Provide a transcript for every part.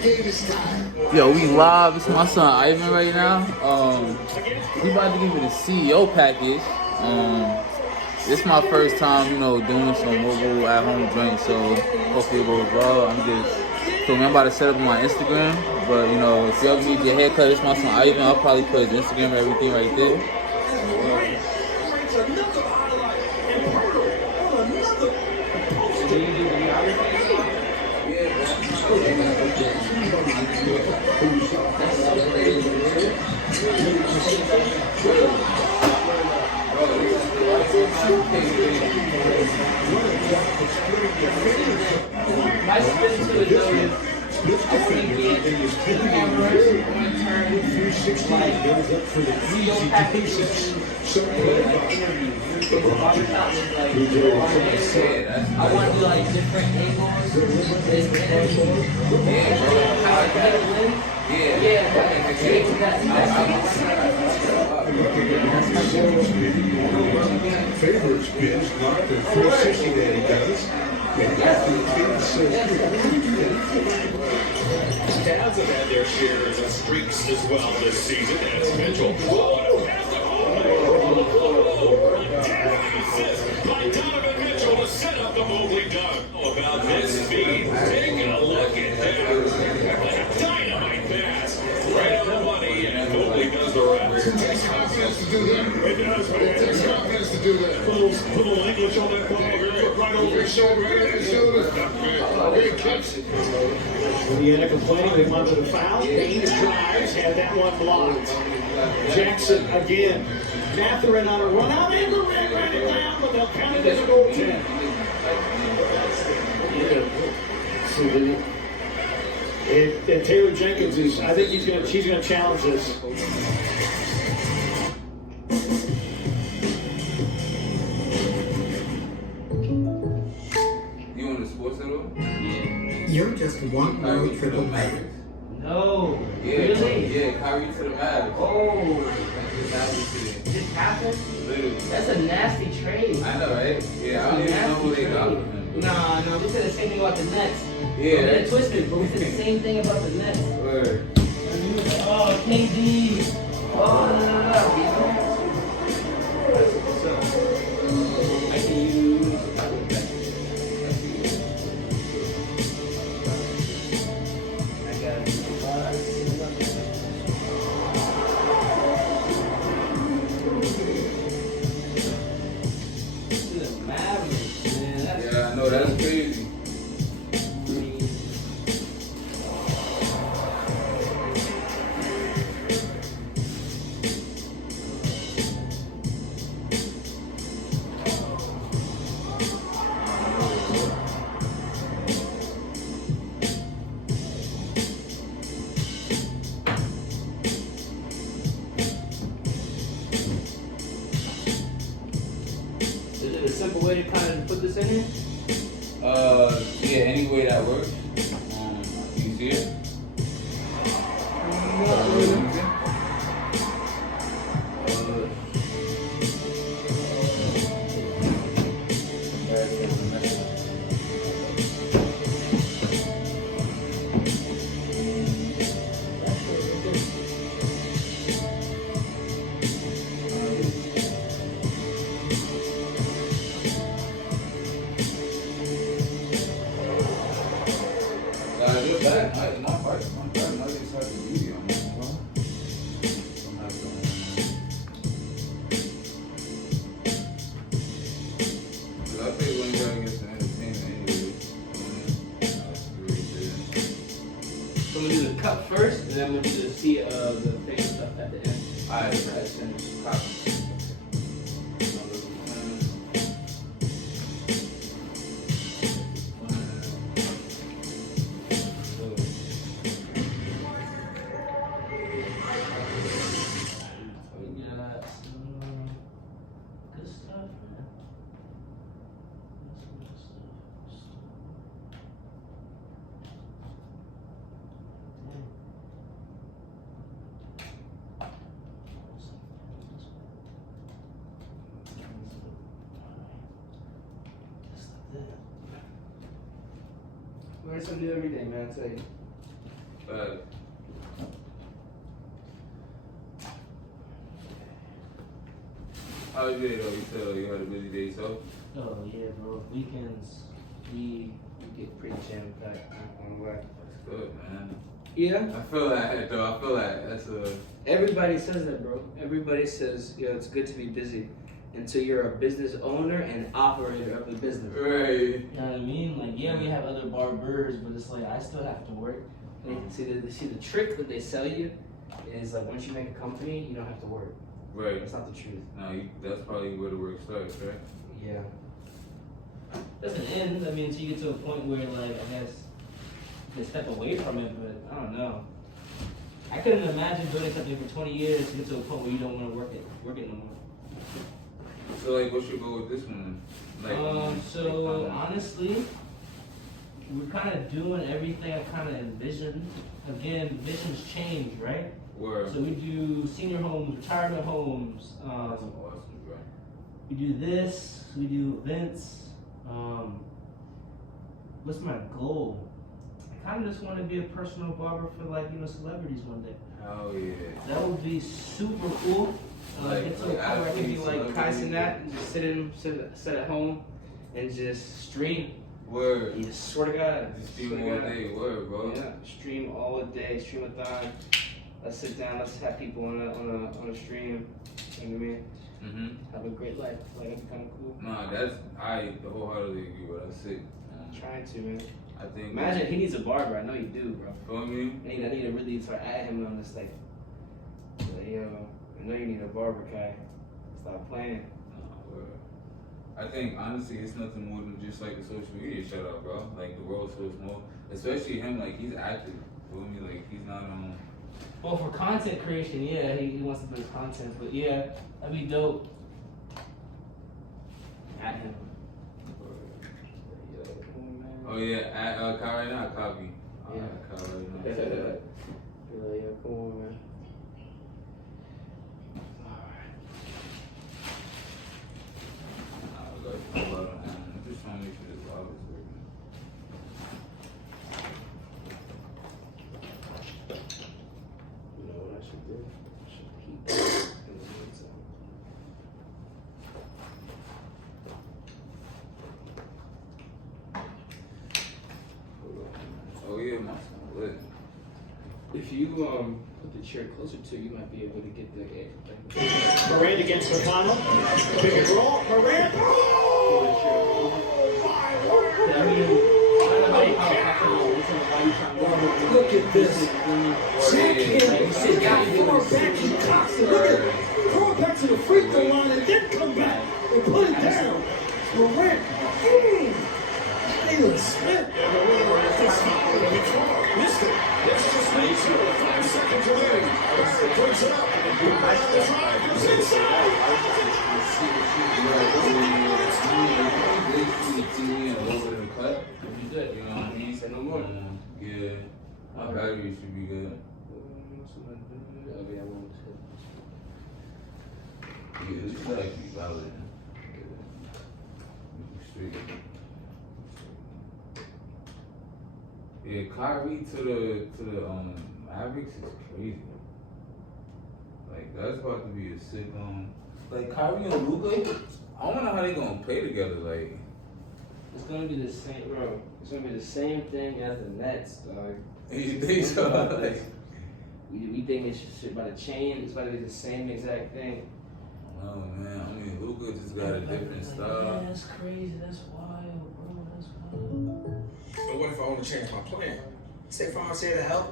Yo, we live. It's my son Ivan right now. We about to give me the CEO package. This is my first time, doing some mobile at home drinks. So hopefully it goes well. I'm about to set up my Instagram. But if you ever need your haircut, it's my son Ivan. I'll probably put his Instagram and everything right there. My spin to it though is I want to get cameras, I want to turn like video packages like interviews. I want to do like different angles in interviews. How I get a win. Favorites pitch, not the 460 that he does. Cavs have had their shares of streaks as well this season as Mitchell. By Donovan Mitchell to set up the Mobley Dunk. All about this speed. Taking a look at that. Dynamite pass. Right on the money, and Mobley does the rest. It takes confidence to do that. It does, man. It takes confidence to do that. Little English on that ball. Right over his shoulder, right over his shoulder. He catches it. Indiana complaining they wanted a foul. Baines drives, had that one blocked. Jackson again. Mathurin on a run out and the red ran it down, but they'll count it as a goaltend. And Taylor Jenkins is, I think she's gonna challenge this. You want the sports at all? You're just one road trip away. No. Yeah, Really? Yeah, Kyrie to the Mavericks. Oh. Today. It happened? Literally. That's a nasty trade. I know, right? Yeah, I don't even know who they got from him. Nah, no, we said the same thing about the Nets. Yeah. They're twisted, but we said the same thing about the Nets. Word. Oh, KD. Oh, no. I can use. I got the Mavericks, man. Yeah, I know, that's crazy. Is it a simple way to kind of put this in here? Yeah, any way that works. You see it? So I'm gonna do the cup first, and then I'm gonna do the face stuff at the end. Alright, that's finished. Good stuff, man. Learn something new every day, man, I tell you. But how was your day though? You said you had a busy day, so? Oh yeah, bro. Weekends we get pretty jam packed. I'm gonna lie. That's good, man. Yeah. I feel that though. I feel like that's a. Everybody says that, bro. Everybody says, it's good to be busy until you're a business owner and operator of the business. Right. You know what I mean? Like, yeah, we have other barbers, but it's like I still have to work. Like, see the trick that they sell you is like once you make a company, you don't have to work. Right. That's not the truth. No, that's probably where the work starts, right? Yeah. Doesn't end. I mean, until you get to a point where, like, I guess you can step away from it, but I don't know. I couldn't imagine doing something for 20 years to get to a point where you don't want to work it no more. So, like, what's your goal with this one? Like, So honestly, we're kind of doing everything I kind of envisioned. Again, visions change, right? where? So we do senior homes, retirement homes. That's awesome, bro. We do this. We do events. What's my goal? I kind of just want to be a personal barber for celebrities one day. Oh yeah. That would be super cool. Get to a point where I can be like Kai Cenat and just sit at home and just stream. Word. You swear to God. Just stream all day. Word, bro. Yeah, stream all day, stream-a-thon. Let's sit down, let's have people on a stream. You know what I mean? Mm-hmm. Have a great life. Like, that'd be kind of cool. Nah, I wholeheartedly agree with that. Sick. I'm trying to, man. I think. Imagine he needs a barber. I know you do, bro. Feel me? I need to really start at him on this, like, yo, I know you need a barber, Kai. Stop playing. Nah, word. I think honestly, it's nothing more than just like a social media shout out, bro. Like the world's so small, especially him. Like he's active. Feel me? Like he's not on. Well, for content creation, yeah, he wants to do content, but yeah, that'd be dope. At him. Oh yeah, at Kyle right now, copy. Yeah. Kyle right now. Yeah, come on, man. I'm just trying to make sure this log is working. You know what I should do? I should keep it in the meantime. Oh yeah, my son lit. If you put the chair closer to you, might be able to get the air. Moran against McConnell. Pick and roll. Moran. Look at this. Jack Hill got far back. He cocks it. Look at it. Throw it back to the free throw line and then come back and put it down. Moran. Taylor Smith. Missed it. This just leaves you with 5 seconds remaining. Barry brings it up. Rebound on the drive. Goes inside. Over the cut. It'd be good. You know what I mean? Say no more. Yeah. My battery should be good. Okay, I won't. Yeah, this is actually valid. Straight. Yeah, Kyrie to the Mavericks is crazy. Like that's about to be a sick like Kyrie and Luka. I don't know how they gonna play together. Like It's gonna be the same, bro. It's gonna be the same thing as the Nets, dog. you think so? Like We think it's shit about to change. It's about to be the same exact thing. oh man, I mean Luka just got a different style. That's crazy. That's wild, bro. That's wild. So what if I want to change my plan? State Farm's here to help.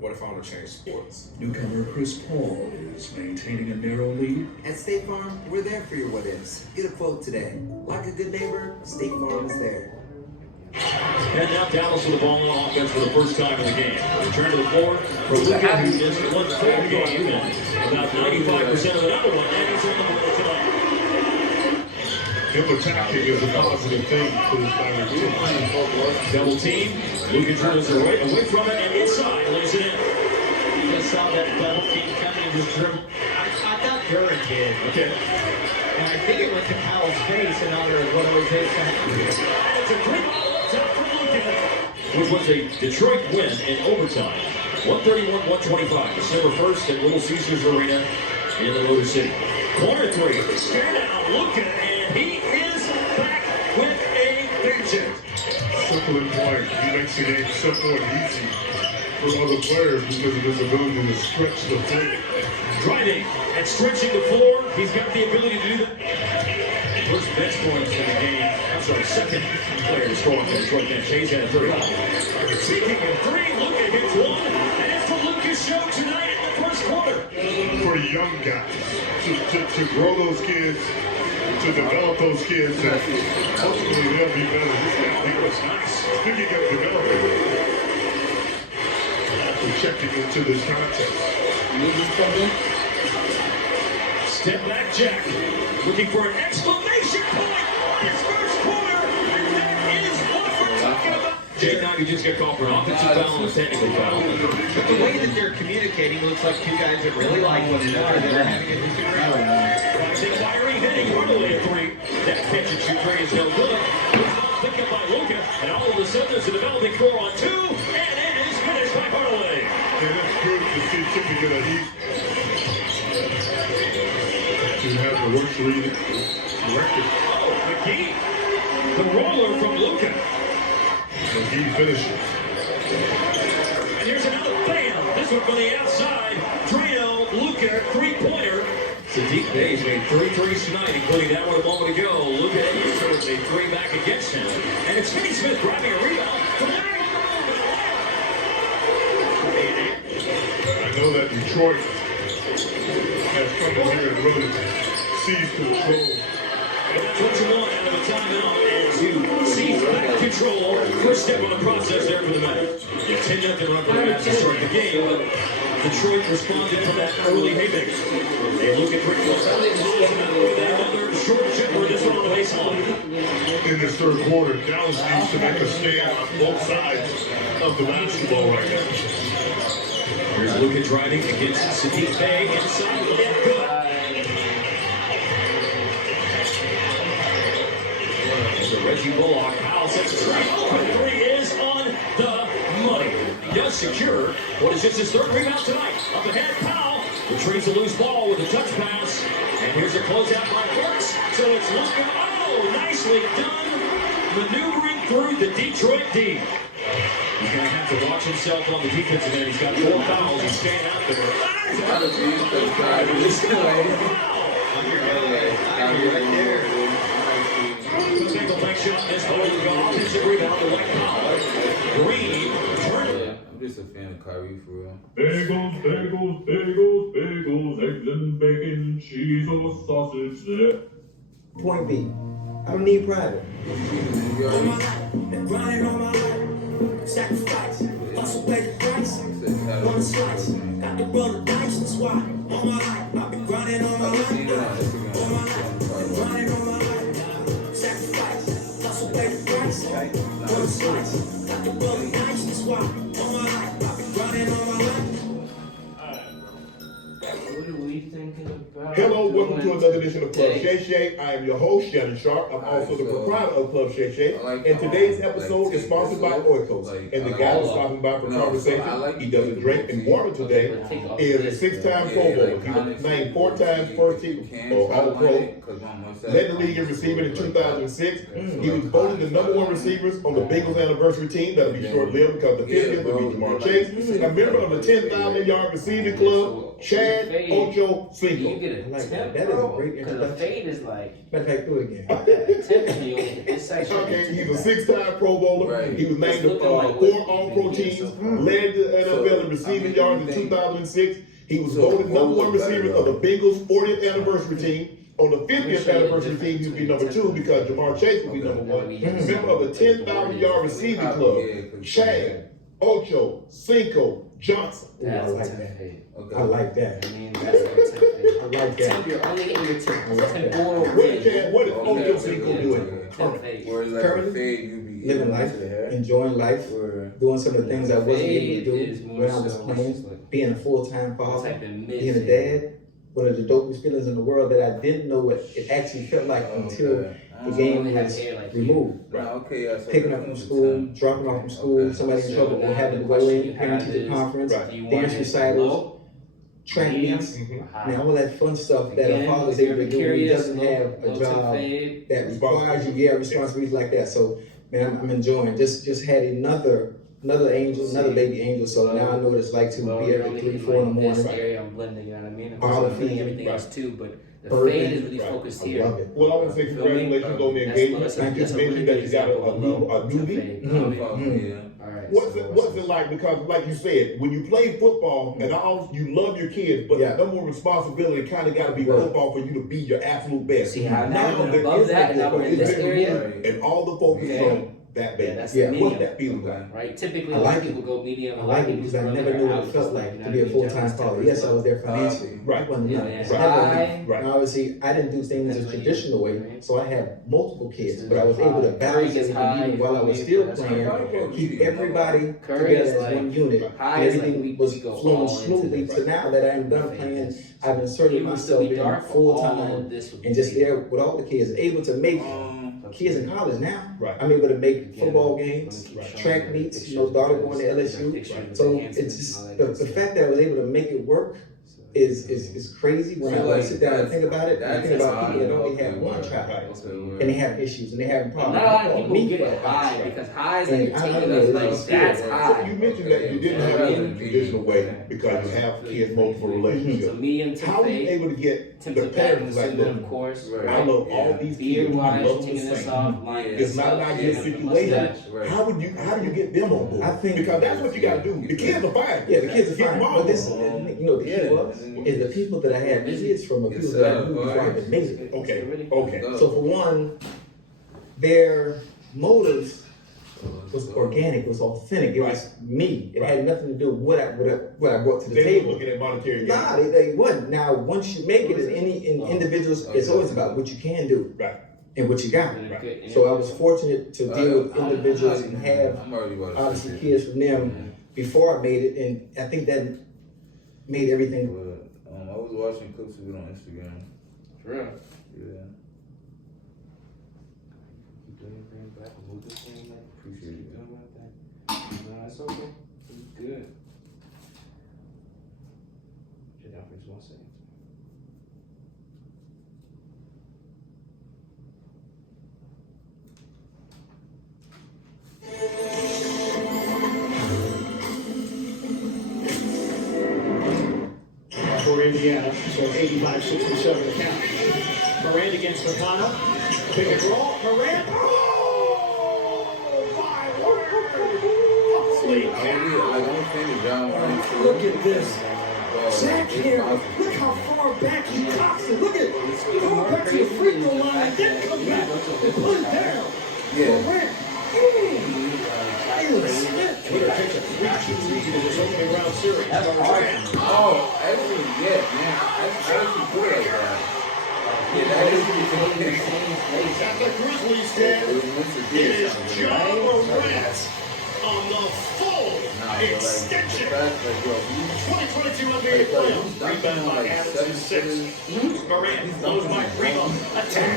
What if I want to change sports? Newcomer Chris Paul is maintaining a narrow lead. At State Farm, we're there for your what-ifs. Get a quote today. Like a good neighbor, State Farm is there. And now Dallas with the ball on offense for the first time in the game. Return to the floor for Luka, who missed 1/4 game and about 95% of the other one, and he's in the middle tonight. Him attacking is a positive thing for this Mavericks team. Double team, Luka drills away from it and inside, lays it in. You just saw that double team coming and just dribble. I thought Duran did. Okay. And I think it went to Powell's face in honor of what it was his to happen. It's a 3-ball up top for Luka. which was a Detroit win in overtime. 131-125, December 1st at Little Caesars Arena in the Motor City. Corner three, straight out, Luka, and he is back with a vengeance. Simple and plain. He makes the game simple and easy for other players because of his ability to stretch the floor. Driving and stretching the floor, he's got the ability to do that. First bench points in the game. I'm sorry, second player scoring for Detroit bench. Hayes had a three. Seeking a three, Luka hits one, and it's the Luka show tonight in the first quarter. For young guys to grow those kids, to develop those kids, and hopefully they'll be better. This guy, nice. Speaking of development, after checking into this contest. Step back, Jack. Looking for an exclamation point. His first quarter, and that is what we're talking about. Jay Knight, who just got called for an offensive foul and a technical foul. But the way that they're communicating looks like two guys that really like one another that are having a disagreement. Firing, hitting Hardaway a three. That catch and shoot three is no good. Picked up by Luka, and all of a sudden there's a developing 4-on-2, and it is finished by Hardaway. And it's good to see Chippy get a heat. He has the worst record. Oh, McGee. The roller from Luka. McGee finishes. And here's another bam. This one from the outside. Drano, Luka, three-pointer. Sadiq Bayes made 3 threes tonight, including that one a moment ago. Luka with a three back against him. And it's Finney Smith grabbing a rebound. I know that Detroit has come in here and really seized control. And that's what you want out of a timeout, and to seize back control. First step on the process there for the Mets. 10-0 run for the Mets to start the game, but Detroit responded from that early haymaker. They look at Rick Wilson with another short shipper, this one on the baseline. In this third quarter, Dallas needs to make a stand on both sides of the basketball right now. Here's Luka driving against Sadiq Bey inside the net. Good. So Reggie Bullock, Powell sets a three. Open three is on the money. Does secure what is just his third rebound tonight. Up ahead, Powell retrieves a loose ball with a touch pass. And here's a closeout by Burks. So it's Luka. Oh, nicely done. Maneuvering through the Detroit D. He's going to have to watch himself on the defensive end. He's got 4 fouls. He's staying out there. I'm just a fan of Kyrie for real. Bagels, bagels, bagels, bagels, eggs and bacon, cheese or sausage there. Point B. I don't need private. Grinding on my life, sacrifice, hustle, pay the price. One slice, got the roll the dice, that's why. All my life, I've been grinding on my life. All my life, grinding on my life, sacrifice, hustle, pay the price. One slice, got the roll the dice, that's why. All my life, I've been grinding on my life. What are we thinking about? Hello, welcome to another edition of Club Shay Shay. I am your host, Shannon Sharp. I'm also the proprietor of Club Shay Shay. And today's episode is sponsored by Oikos. And the guy we're stopping by for conversation, he doesn't drink and water today, is a 6-time Pro Bowler. He was named 4 times first team All-Pro. Led the league in receiving in 2006. He was voted the #1 receivers on the Bengals anniversary team. That'll be short-lived because the 50th will be Jamar Chase. A member of the 10,000-yard receiving club, Chad Ocho Cinco. You get a Like temp, that is a bro, great because the introduction. fade is like Matter of fact, do it again. this section. Okay, he's a 6-time Pro Bowler. Right. He was named to 4 All-Pro teams, led the NFL in receiving yards in 2006. He was voted #1 receiver of the Bengals 40th anniversary team. On the 50th anniversary team, he would be #2 because Jamar Chase would be #1. Member of the 10,000-yard receiving club, Chad Ocho Cinco Johnson. Ooh, I That's like a temp that. fade. I like that. I mean, that's a temp fade. I like Temp, that. you're only hitting your temp. Temp What is Ocho Cinco doing? Temp fade. Whereas like Currently, a fade, you be Living life, enjoying life, doing some of the things I wasn't able to Fade is do more when I was so playing, like- being a full-time father, Type in being a mid. dad. One of the dopest feelings in the world that I didn't know what it actually felt like until the game was removed. Okay, yeah, so Picking up from school, dropping off from school, somebody in trouble, or having to go in, parent-teacher conference, dance recitals, track meets. Now all that fun stuff that a father's able to do when he doesn't have a job that requires you, responsibilities like that. So, man, I'm enjoying. Just had another angel, another baby angel. So now I know what it's like to be every 3, 4 in the morning. This area I'm blending, you know what I mean? All the I'm feeding feed, everything else too, but the Birthing, fade is really focused here. I love it. Well, I want to say congratulations on the engagement. You just mentioned that you got a newbie. What's it like? Because, like you said, when you play football, and you love your kids, but the number one responsibility kind of got to be football for you to be your absolute best. See how now we're above that, and now we're in this area, and all the focus is on that baby. That's What's that feeling like? Right? Typically, I like people go medium. I like it because I never knew what it felt like to be a full-time father. Yes, I was there financially. Right. Wasn't nothing. Right. And obviously, I didn't do things the traditional way, so I had multiple kids, but I was able to balance everything even while I was still playing, keep everybody together as one unit, and everything was flowing smoothly. So now that I'm done playing, I've inserted myself in full-time and just there with all the kids, able to make kids in college now. Right. I'm able to make football games, track meets, daughter going to LSU. So it's just the fact that I was able to make it work is crazy when I sit down and think about it. I think about people that only have one child and they have issues and they have problems. Not a lot of people get it high because high is entertainment. Like that's high. You mentioned that you didn't have it in the traditional way because you have kids, multiple relationships. So medium to how are you able to get the parents like that? Of course, I love all these kids. I love the same. It's not an ideal situation. How do you get them on board? I think because that's what you got to do. The kids are fine. Yeah, the kids are fine. But this, the key is the people that I had kids from are people that I knew before I even made it. Okay. So for one, their motives was organic, it was authentic, it was me. It had nothing to do with what I brought to the table. Looking at monetary gain. Nah, they wasn't. Now, once you make it in individuals, it's always about what you can do. Right. And what you got. Right. So I was fortunate to deal with individuals and have obviously kids from them before I made it, and I think that made everything. I was watching clips of it on Instagram. For real? Yeah. Appreciate it. No, it's okay. It's good. Shut down for just 1 second. For Indiana, so 85-67 the count. Morant against McConnell. Pick and roll. Morant. Oh! Look at this. Zach here. Look how far back he cocks it. Look at going back to the free throw line. Then come back and put it down. Morant. Twitter takes a 3-2 lead in this opening round series. That's hard. Oh, actually, yeah, man. I actually put it like that. Yeah, that is At the Grizzlies den, it is Ja Morant on the full extension. 2022 NBA playoffs. Rebound by Adams to 6. Morant blows by Primo. Attack.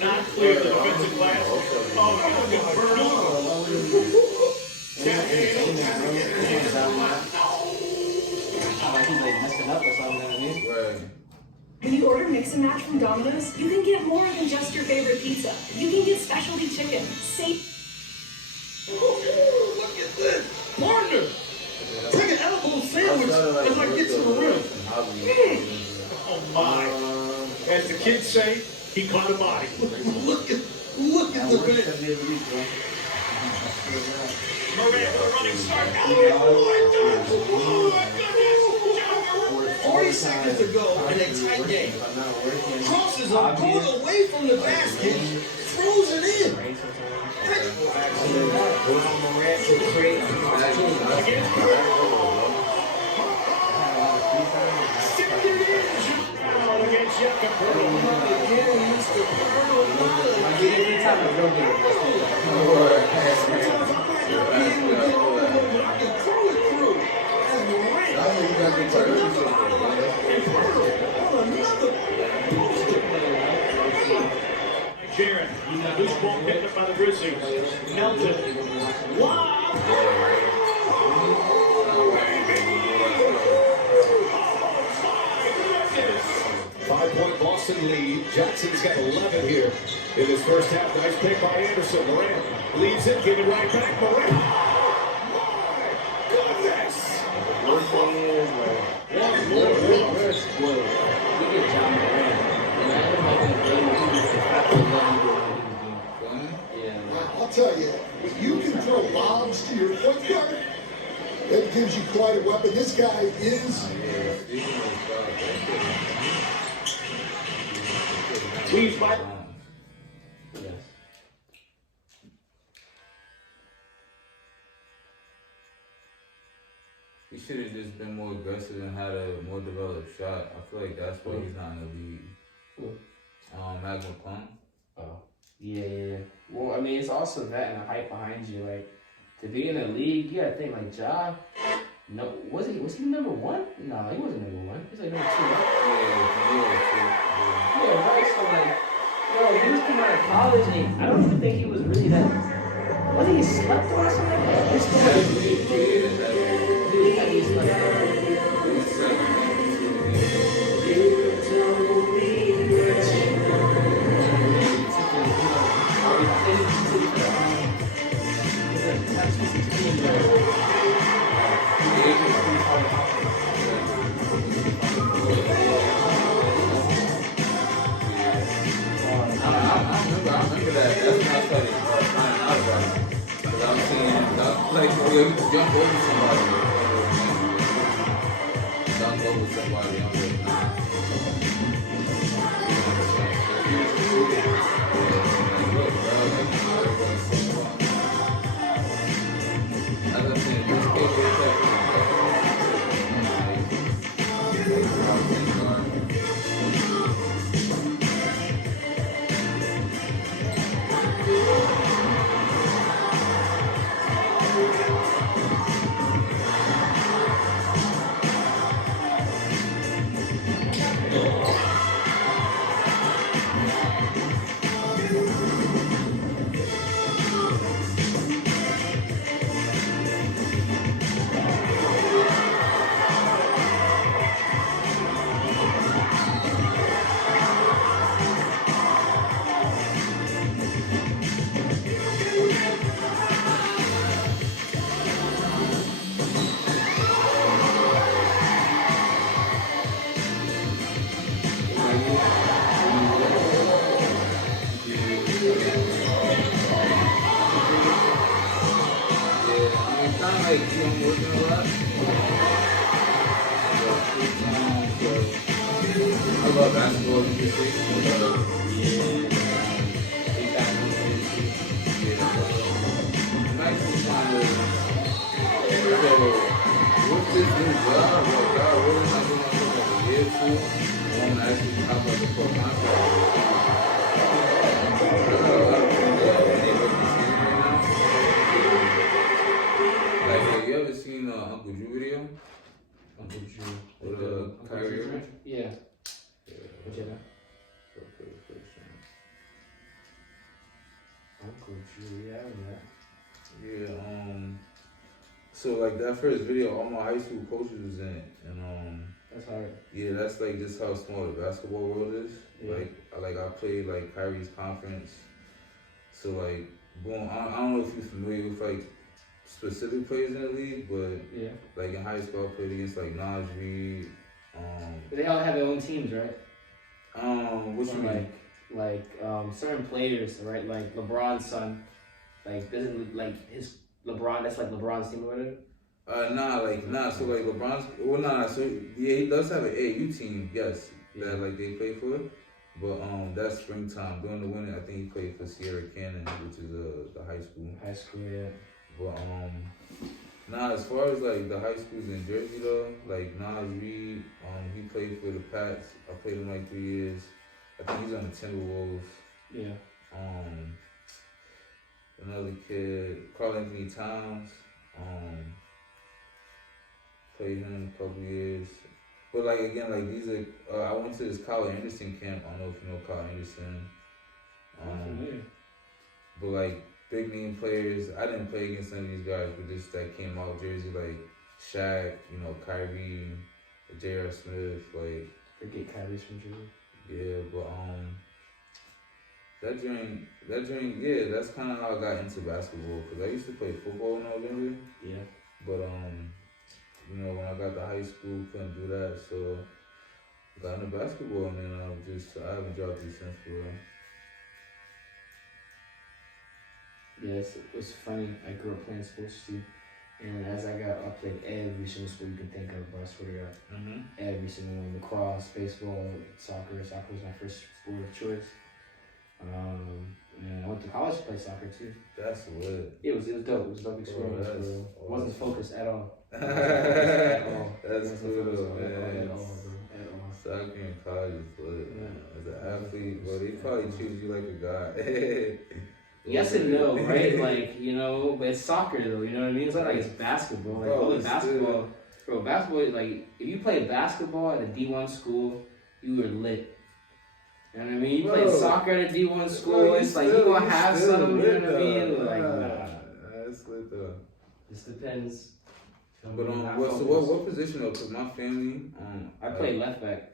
Not clear the defensive glass. Oh, When you order Mix and Match from Domino's, you can get more than just your favorite pizza. You can get specialty chicken, Look at this. Partner. Take an elbow sandwich as I get to the rim. Oh my. As the kids say, he caught a body. Look at the bench. Morant with a running start. Oh, 40 seconds to go in a tight game. Crosses him, going away from the basket, throws it in. Morant to create against Jakob Poeltl. Again, Mr. Poeltl. finds another highlight. And Porter on another poster. Jared, loose ball picked up by the Grizzlies. Melton. Lob. 5-point Boston lead. Jackson's got 11 here in this first half. Nice pick by Anderson. Morant leaves it, give it right back. Morant. My goodness. One more. We get John Morant. I'll tell you, if you can throw lobs to your point guard, that gives you quite a weapon. This guy is. Please, by. He should have just been more aggressive and had a more developed shot. I feel like that's why he's not in the league. Mac McClung. Oh. Yeah. Well, I mean, it's also that and the hype behind you. Like, to be in the league, you gotta think like Ja. No, was he number one? No, he wasn't number one. He was like number two, right? Yeah, right. So like, yo, he was coming out of college and I don't even think he was really that. Wasn't he slept on or something? He's still like, dude, he slept on. I remember that. That's when I started finding out about it. Because I was seeing, like, yo, he could jump over somebody. Jump over somebody. I'm like, nah. As I said, this kid was so like that first video, all my high school coaches was in it, and that's hard. Yeah, that's like just how small the basketball world is. Yeah. I played like Kyrie's conference, so like boom. I don't know if you're familiar with like specific players in the league, but yeah, like in high school I played against like Naj Reid. But they all have their own teams, right? What you mean? Like certain players, right? Like LeBron's son, like doesn't like his. LeBron, that's like LeBron's team or whatever? So like LeBron's, so yeah, he does have an AAU team, yes, that like they play for. But that's springtime. During the winter, I think he played for Sierra Canyon, which is the high school. High school, yeah. But as far as like the high schools in Jersey though, like Naj Reid, he played for the Pats. I played him like 3 years. I think he's on the Timberwolves. Yeah. Another kid, Karl Anthony Towns. played him a couple years. But like again, like these are I went to this Kyle Anderson camp. I don't know if you know Kyle Anderson. But like big name players, I didn't play against some of these guys, but just that came out jersey like Shaq, Kyrie, J.R. Smith, like Forget Kyrie's from Jersey. yeah, but that joint, yeah, that's kind of how I got into basketball because I used to play football when I was younger. Yeah. But when I got to high school, couldn't do that, so got into basketball, and then I haven't dropped it since for real. Yeah, it's funny. I grew up playing sports too, and as I played every single sport you can think of. But I swear to God, every single one: lacrosse, baseball, soccer. Soccer was my first sport of choice. And I went to college to play soccer too. That's lit. It was dope. It was a dope experience. Oh, wasn't focused at all. That's cool, man. At all. Soccer in college is lit, man. As an athlete, well, they probably choose you like a guy. Yes and no, right? Like, but it's soccer though, you know what I mean? It's not like it's basketball. Like, only basketball. Bro, basketball, like, if you play basketball at a D1 school, you were lit. You know what I mean? You play soccer at a D1 school, it's like, you gonna have something, you know what I mean? Like, nah. That's lit though. This depends. But what position though? Cause my family, I play left back.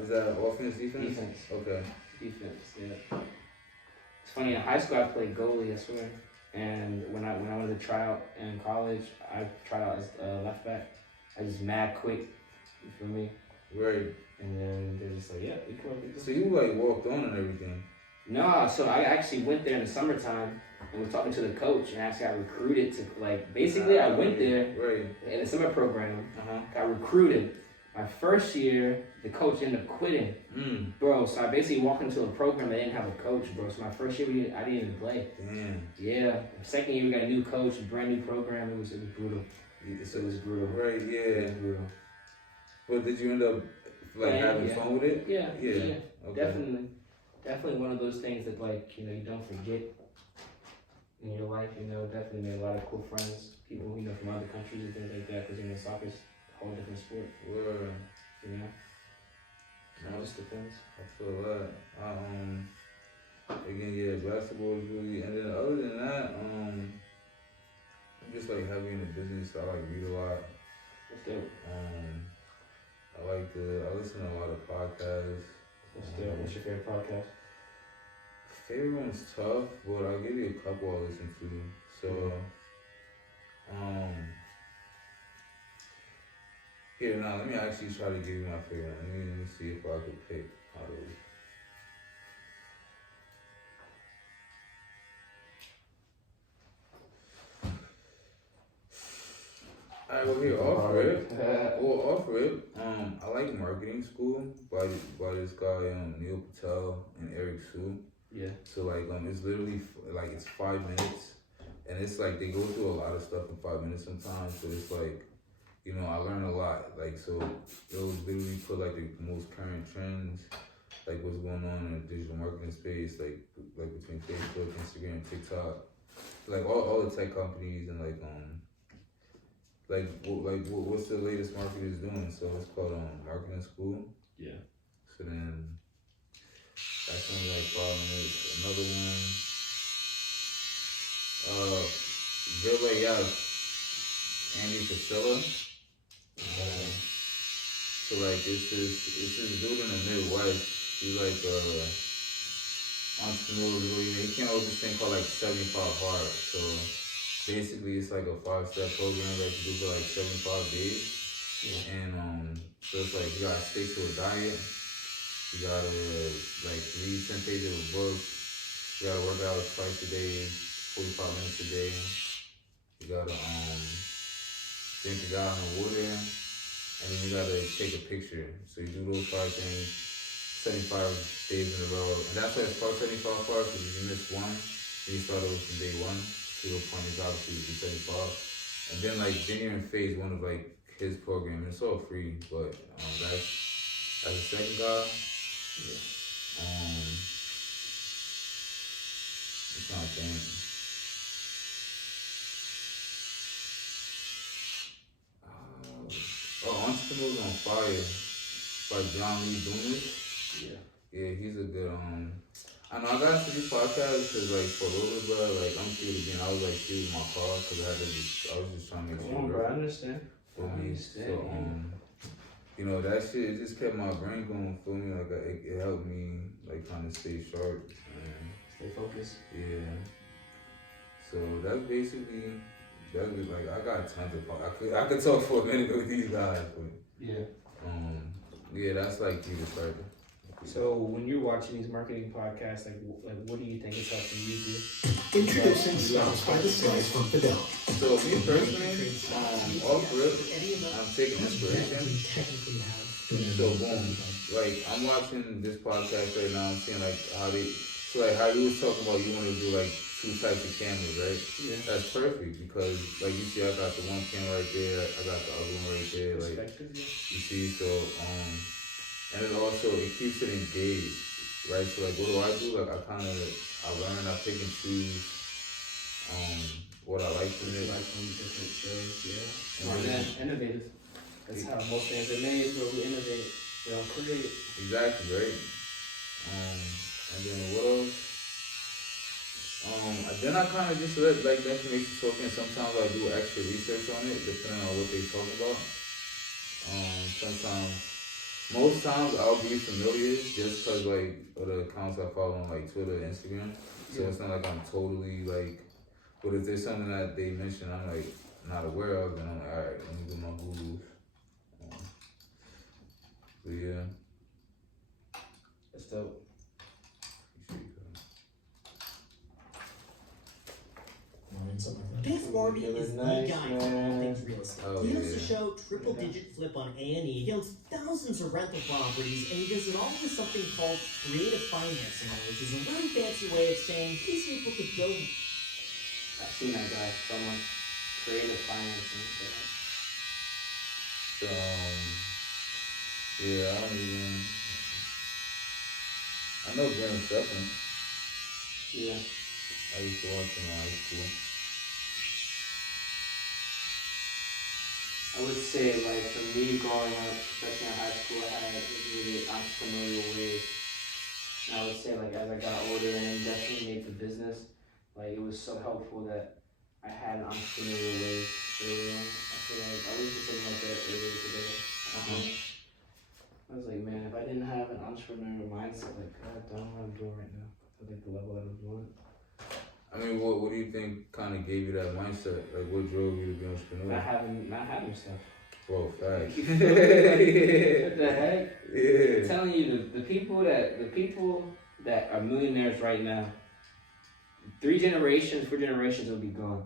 Is that offense, defense? Defense. Okay. Defense, yeah. It's funny, in high school I played goalie, I swear. And when I wanted to try out in college, I tried out as left back. I just mad quick, you feel me? Right. And then they're just like, yeah, you come on. So you like walked on and everything? No, so I actually went there in the summertime and was talking to the coach and actually got recruited to basically I went there in the summer program, got recruited. My first year, the coach ended up quitting. Bro, so I basically walked into a program that didn't have a coach, bro. So my first year, I didn't even play. Damn. Yeah. Second year, we got a new coach, a brand new program. It was brutal. So it was brutal. Right, yeah. It was brutal. But did you end up having fun with it? Yeah. Okay. Definitely one of those things that you don't forget in your life. Definitely made a lot of cool friends, people from other countries and things like that. Because soccer's a whole different sport. Word. So it just depends. I feel that. Again, yeah, basketball is really, and then other than that, I'm just heavy in the business. So I read a lot. That's dope. I listen to a lot of podcasts. That's dope. What's your favorite podcast? Favorite one's tough, but I'll give you a couple I listen to. So, here now, let me actually try to give you my favorite one. Let me see if I could pick out of it. Alright, well here, off rip, I like Marketing School by this guy, Neil Patel and Eric Sue. Yeah. So it's literally it's 5 minutes, and it's they go through a lot of stuff in 5 minutes sometimes, but it's I learn a lot. So it'll literally put the most current trends, what's going on in the digital marketing space, between Facebook, Instagram, TikTok, all the tech companies and what's the latest marketers doing. So it's called Marketing School. Yeah. So then that's only 5 minutes. Another one, Ville Yes, Andy Priscilla. So this is dude in the Midwest. He's entrepreneur. He came up with this thing called 75 Hard. So basically it's a 5-step program that you do for 75 days. Yeah. And so it's you gotta stick to a diet. You gotta read 10 pages of books. You gotta work out twice a day, 45 minutes a day. You gotta drink a gallon of water, and then you gotta take a picture. So you do those 5 things 75 days in a row. And that's why it's called 75 Hard, because if you miss one, then you start over from day 1. To the point is obviously to be 75. And then then you're in phase 1 of his program. And it's all free, but that's as a second guy. Yeah. I'm trying to think. was on Fire by John Lee Dumas. Yeah, he's a good, I know I got into these podcasts because, like, for a little bit, bro, like, I'm cute again. I was, like, shooting my car because I was just trying to make sure. Bro, I understand. For me. So, you know, that shit, it just kept my brain going, feel me? Like, it helped me, like, kind of stay sharp. Stay focused. Yeah. So, that's basically, like, I got tons of, I could talk for a minute with these guys, but. Yeah. Yeah, that's, like, you to start. So when you're watching these marketing podcasts, like what do you think is helping you do? Introducing Stops by the Slice from Fidelity. So me personally, off rip, I'm taking inspiration. So boom, like I'm watching this podcast right now. I'm seeing like how you was talking about you want to do like 2 types of cameras, right? Yeah. That's perfect because like you see, I got the one camera right there. I got the other one right there. Like you see, so and it also, it keeps it engaged, right? So like, what do? Like, I learn, I pick and choose, what I like from it. Like from different shows, yeah. And then innovative. That's how most things are made, bro. We innovate, we don't create. Exactly, right? And then what else? Then I kind of just let, like, the information soak in. Sometimes I do extra research on it, depending on what they talk about. Most times I'll be familiar just because like of the accounts I follow on like Twitter, Instagram. So it's not like I'm totally like, but if there's something that they mention I'm like not aware of, then I'm like, all right, let me do my Google. But yeah. That's dope. Dave Barbie is the guy for all things real estate. He hosts a show, Triple Digit Flip on A&E. He owns thousands of rental properties, and he does it all with something called creative financing, which is a really fancy way of saying these people could build. I've seen that guy, someone creative financing. So, yeah, I know Glenn Stephan. Yeah. I used to watch him in high school. I would say, like, for me growing up, especially in high school, I had this really entrepreneurial way. And I would say, like, as I got older and definitely made the business, like, it was so helpful that I had an entrepreneurial way early on. I feel like I was just thinking about that earlier today. I was like, man, if I didn't have an entrepreneurial mindset, like, God, I don't know what I'm doing right now. I think the level that I'm doing. I mean, what do you think kind of gave you that mindset? Like, what drove you to be an entrepreneur? Not having stuff. Well, facts. What the heck? Yeah. I'm telling you, the people that are millionaires right now, 4 generations will be gone.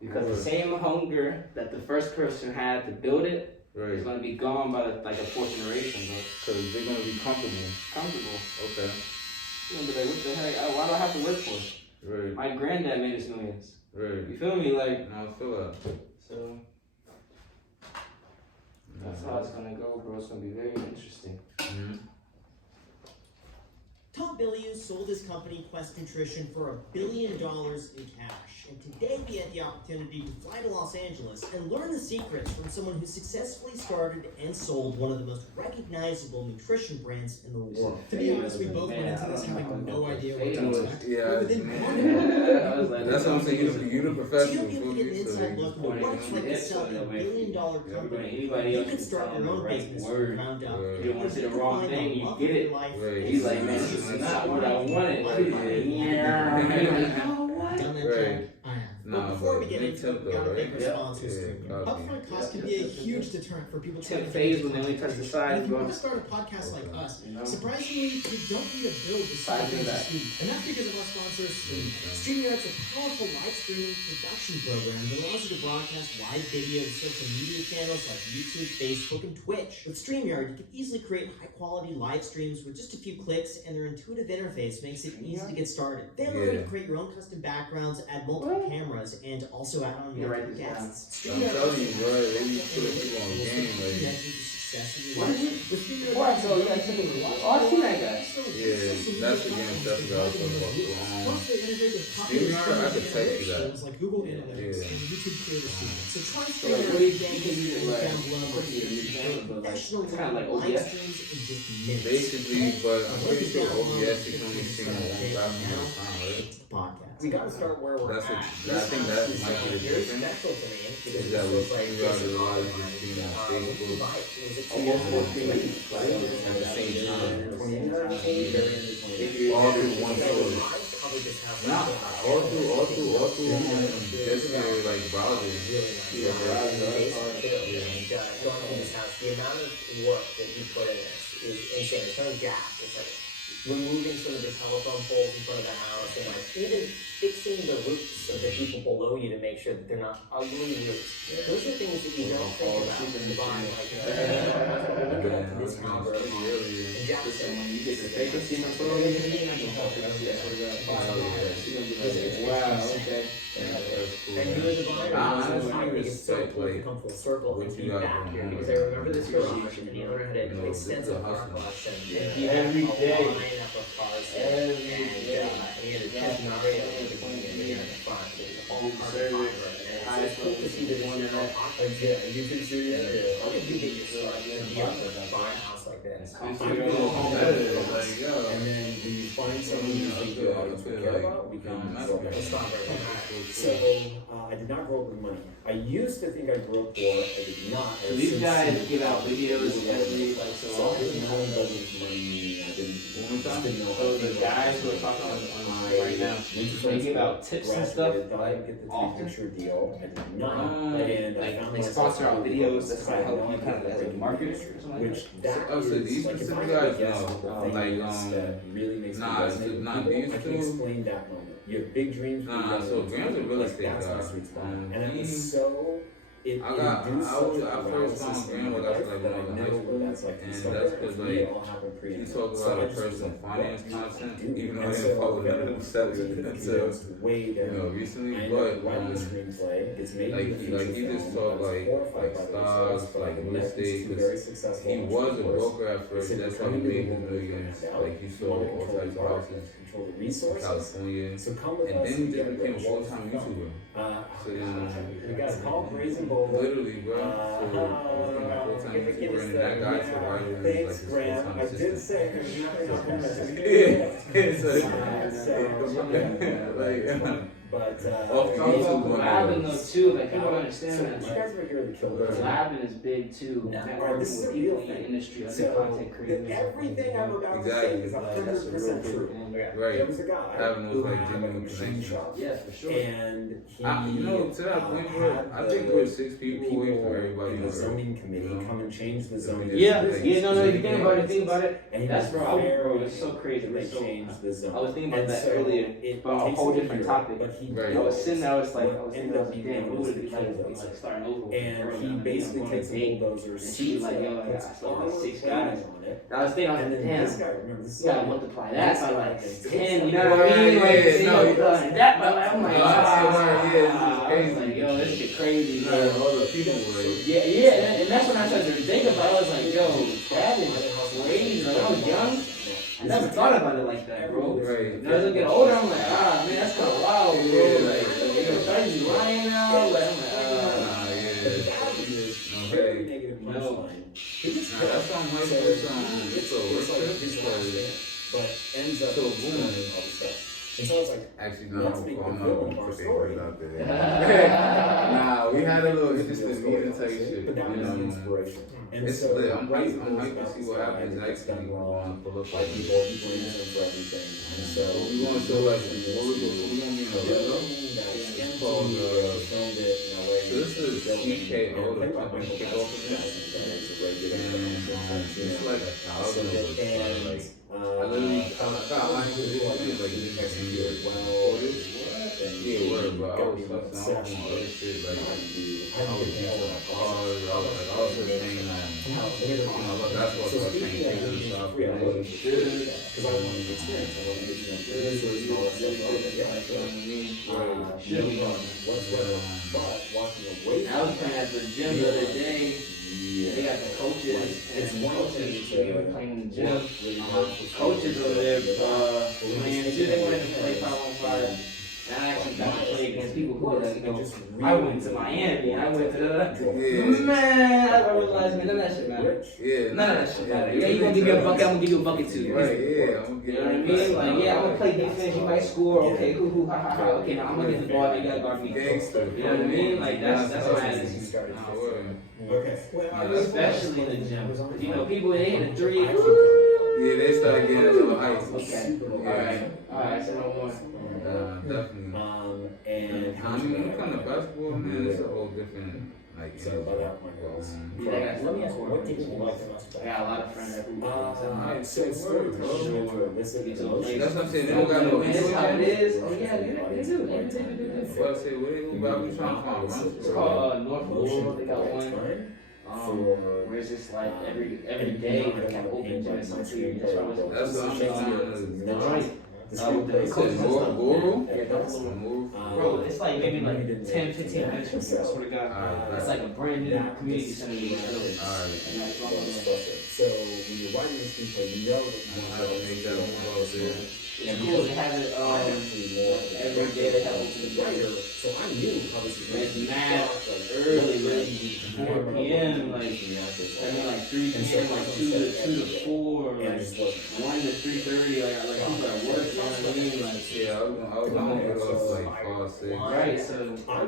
Because the same hunger that the first person had to build it is going to be gone by the 4th generation, bro. Because they're going to be comfortable. Okay. You're going to be like, what the heck? Why do I have to work for it? Right. My granddad made us millions. Right. You feel me? Like, no, I feel that. So, that's how it's going to go, bro. It's going to be very interesting. Mm-hmm. Tom Bilyeu sold his company Quest Nutrition for $1 billion in cash. And today we had the opportunity to fly to Los Angeles and learn the secrets from someone who successfully started and sold one of the most recognizable nutrition brands in the world. To be honest, we both went into this having no idea what to expect. Yeah. But within 1 like, that's what I'm saying. You're the professional. So you'll be able to get an inside look into what it's like to sell a $1 billion company. You can start your own business from the ground up. You don't want to say the wrong thing, you get it. He's like, man, this is not what I wanted. Yeah. Done that, Jack? But before we get into it, we gotta thank our sponsors. Upfront costs can be a huge deterrent for people trying to phase when they only touch the side. If you want to start a podcast like us, surprisingly, you don't need a build to start as a student. And that's because of our sponsor, StreamYard. StreamYard's a powerful live streaming production program that allows you to broadcast live video to social media channels like YouTube, Facebook, and Twitch. With StreamYard, you can easily create high-quality live streams with just a few clicks, and their intuitive interface makes it easy to get started. They allow you to create your own custom backgrounds, add multiple cameras, and also add on your guests. I'm telling you, bro, they be putting people on game, like. What? So you guys took it. Oh, I see that guy. Yeah, that's the game stuff that I was talking about. StreamYard, I could text you that. Like Google Analytics and YouTube Creator Studio. So try So like, what do you can use it like it's kind of like OBS. Basically, but I'm pretty sure OBS you can only stream on one platform at a time, right? Podcast. We got to start where we're That's at. I think that might be the difference. Is that we StreamYard allows you to stream on Facebook at the same time. All through one source. Not all through just your like browser. The amount of work that you put in this is insane. It's kind of gap. It's like removing some of the telephone poles in front of the house and like even fixing the roofs of the people below you to make sure that they're not ugly roofs. Those are things that you don't think about when you buy like look up to this algorithm in Jackson. When you get the paper steam and put it in the I can help you. Wow, okay. And you in the buyer, I think it's so cool to come full circle and be back here because I remember this garage and the owner had an extensive car collection. Every day. Cars and he had a Tesla in the front. It's cool to see this one. You can see it. How did you get your start? Buy a house like this. And then when you find someone you think you care about, become So I did not grow up with money. I used to think I grew up poor. I did not. So these guys give out videos every like so often. So the guys who are talking on right now, they give out tips and stuff like often. Deal. I did not. And like they sponsor out videos that's gonna help you kind of as a marketer or something like that. Oh, so these specific guys, no, really makes nah, these I can explain that moment. You have big dreams. Nah, so Graham's a real estate guy. And it was so. I first found Graham was actually like when I was in high school, and that's because like he talked about a personal finance content, even though he didn't follow none of them steps until recently. But like he just talked like stocks, like real estate, because he was a broker at first. That's how he made his millions. Like he sold all types of houses in California, and then he just became a full-time YouTuber. So we got a call raising bowl. Literally, bro. So became a full-time YouTuber, and that guy survived like his full-time assistant. Lavin though too, like I don't understand that. You guys are here to kill them. Lavin is big too. Networking with people in the industry, other content creators. Everything I'm about to say is 100% true. Right. There was a guy having those like genuine connections. Yeah, for sure. And he, to that point, bro, I think we're 6 people away from everybody. The zoning committee come and change the zoning. Yeah, no, you think about it, That's bro, it's so crazy. I was thinking about that earlier, about a whole different topic. I was sitting there, I was like, damn, what would it be like starting over? And he basically takes a bulldozer, and she's like, yo, I got like 6 guys. I was thinking, damn, you gotta multiply that by like 10, you know what I mean? Like, that by like, I'm like, I was like, yo, this shit crazy, bro. Yeah, and that's when I started to think about it. I was like, yo, that is crazy. Like, I was young. I never thought about it like that, bro. Right. As I get older, I'm like, man, that's kind of wild, bro. Like, starting to be lying now. Like, I'm like, very negative punchline. That's on my but ends up doing all this stuff. And so it's like, actually, no, I'm not going to put the words out there. Nah, we had a little interesting meeting type shit. But that was inspiration. And it's so lit. I'm hyped to see what happens actually. We're going to pull up like people in there for everything. And so we're going to show like, what we're going to be in a video. It's called, so this is TKO, the company kickoff event. And it's like 1,000 of us. I literally got my position like this next year well. Yeah, word, bro. I was fucking on other shit like I was using my cars. I was just saying that's what I was saying things and stuff. Because I want to experience. I want to I was playing at the gym the other day. They got the coaches. It's one thing we were playing in the gym. Coaches over there, knew they wanted to play 5-on-5. And I actually got to play against people who were like, you know, I went to Miami and I went to man, I realized, man, none of that shit matter. Yeah, none of that shit matter. Yeah, you gonna give me a bucket, I'm gonna give you a bucket too. Right, yeah. You know what I mean? Like, yeah, I'm gonna play defense, you might score, okay, cool, ha ha ha. Okay, now I'm gonna get the ball, you gotta guard me. Gangster. You know what I mean? Like, that's my attitude. Okay. Especially in the gym. You know, people, they hit a three. Yeah, they start getting a little ice. Okay. Alright, so no more. Definitely. And I mean, when it comes to basketball, man, it's a whole different, like, so about that point goes. Let me ask you, what did you like the most? I got a lot of friends that that's what I'm saying. They don't got no that's how it is. Oh, yeah, they do. What I say, what they do, but I'm trying to find one. It's called North World. They got one. Where it's just like every day they have open gyms. That's what I'm saying. The joint. Bro, it's like maybe like 10, 15 minutes from here. I swear to God. It's like a brand new community center. So when you're writing this screenplay, you know that you want to make that one. It's cool to have it every day. They have open writer. So I knew obviously it's mad early, like 4 p.m. Like I mean like 3 p.m. like 2 to 4, like 1 to 3:30. Like people at work. You know what I mean? Like yeah, I was gonna get off like 5, 6. Right. So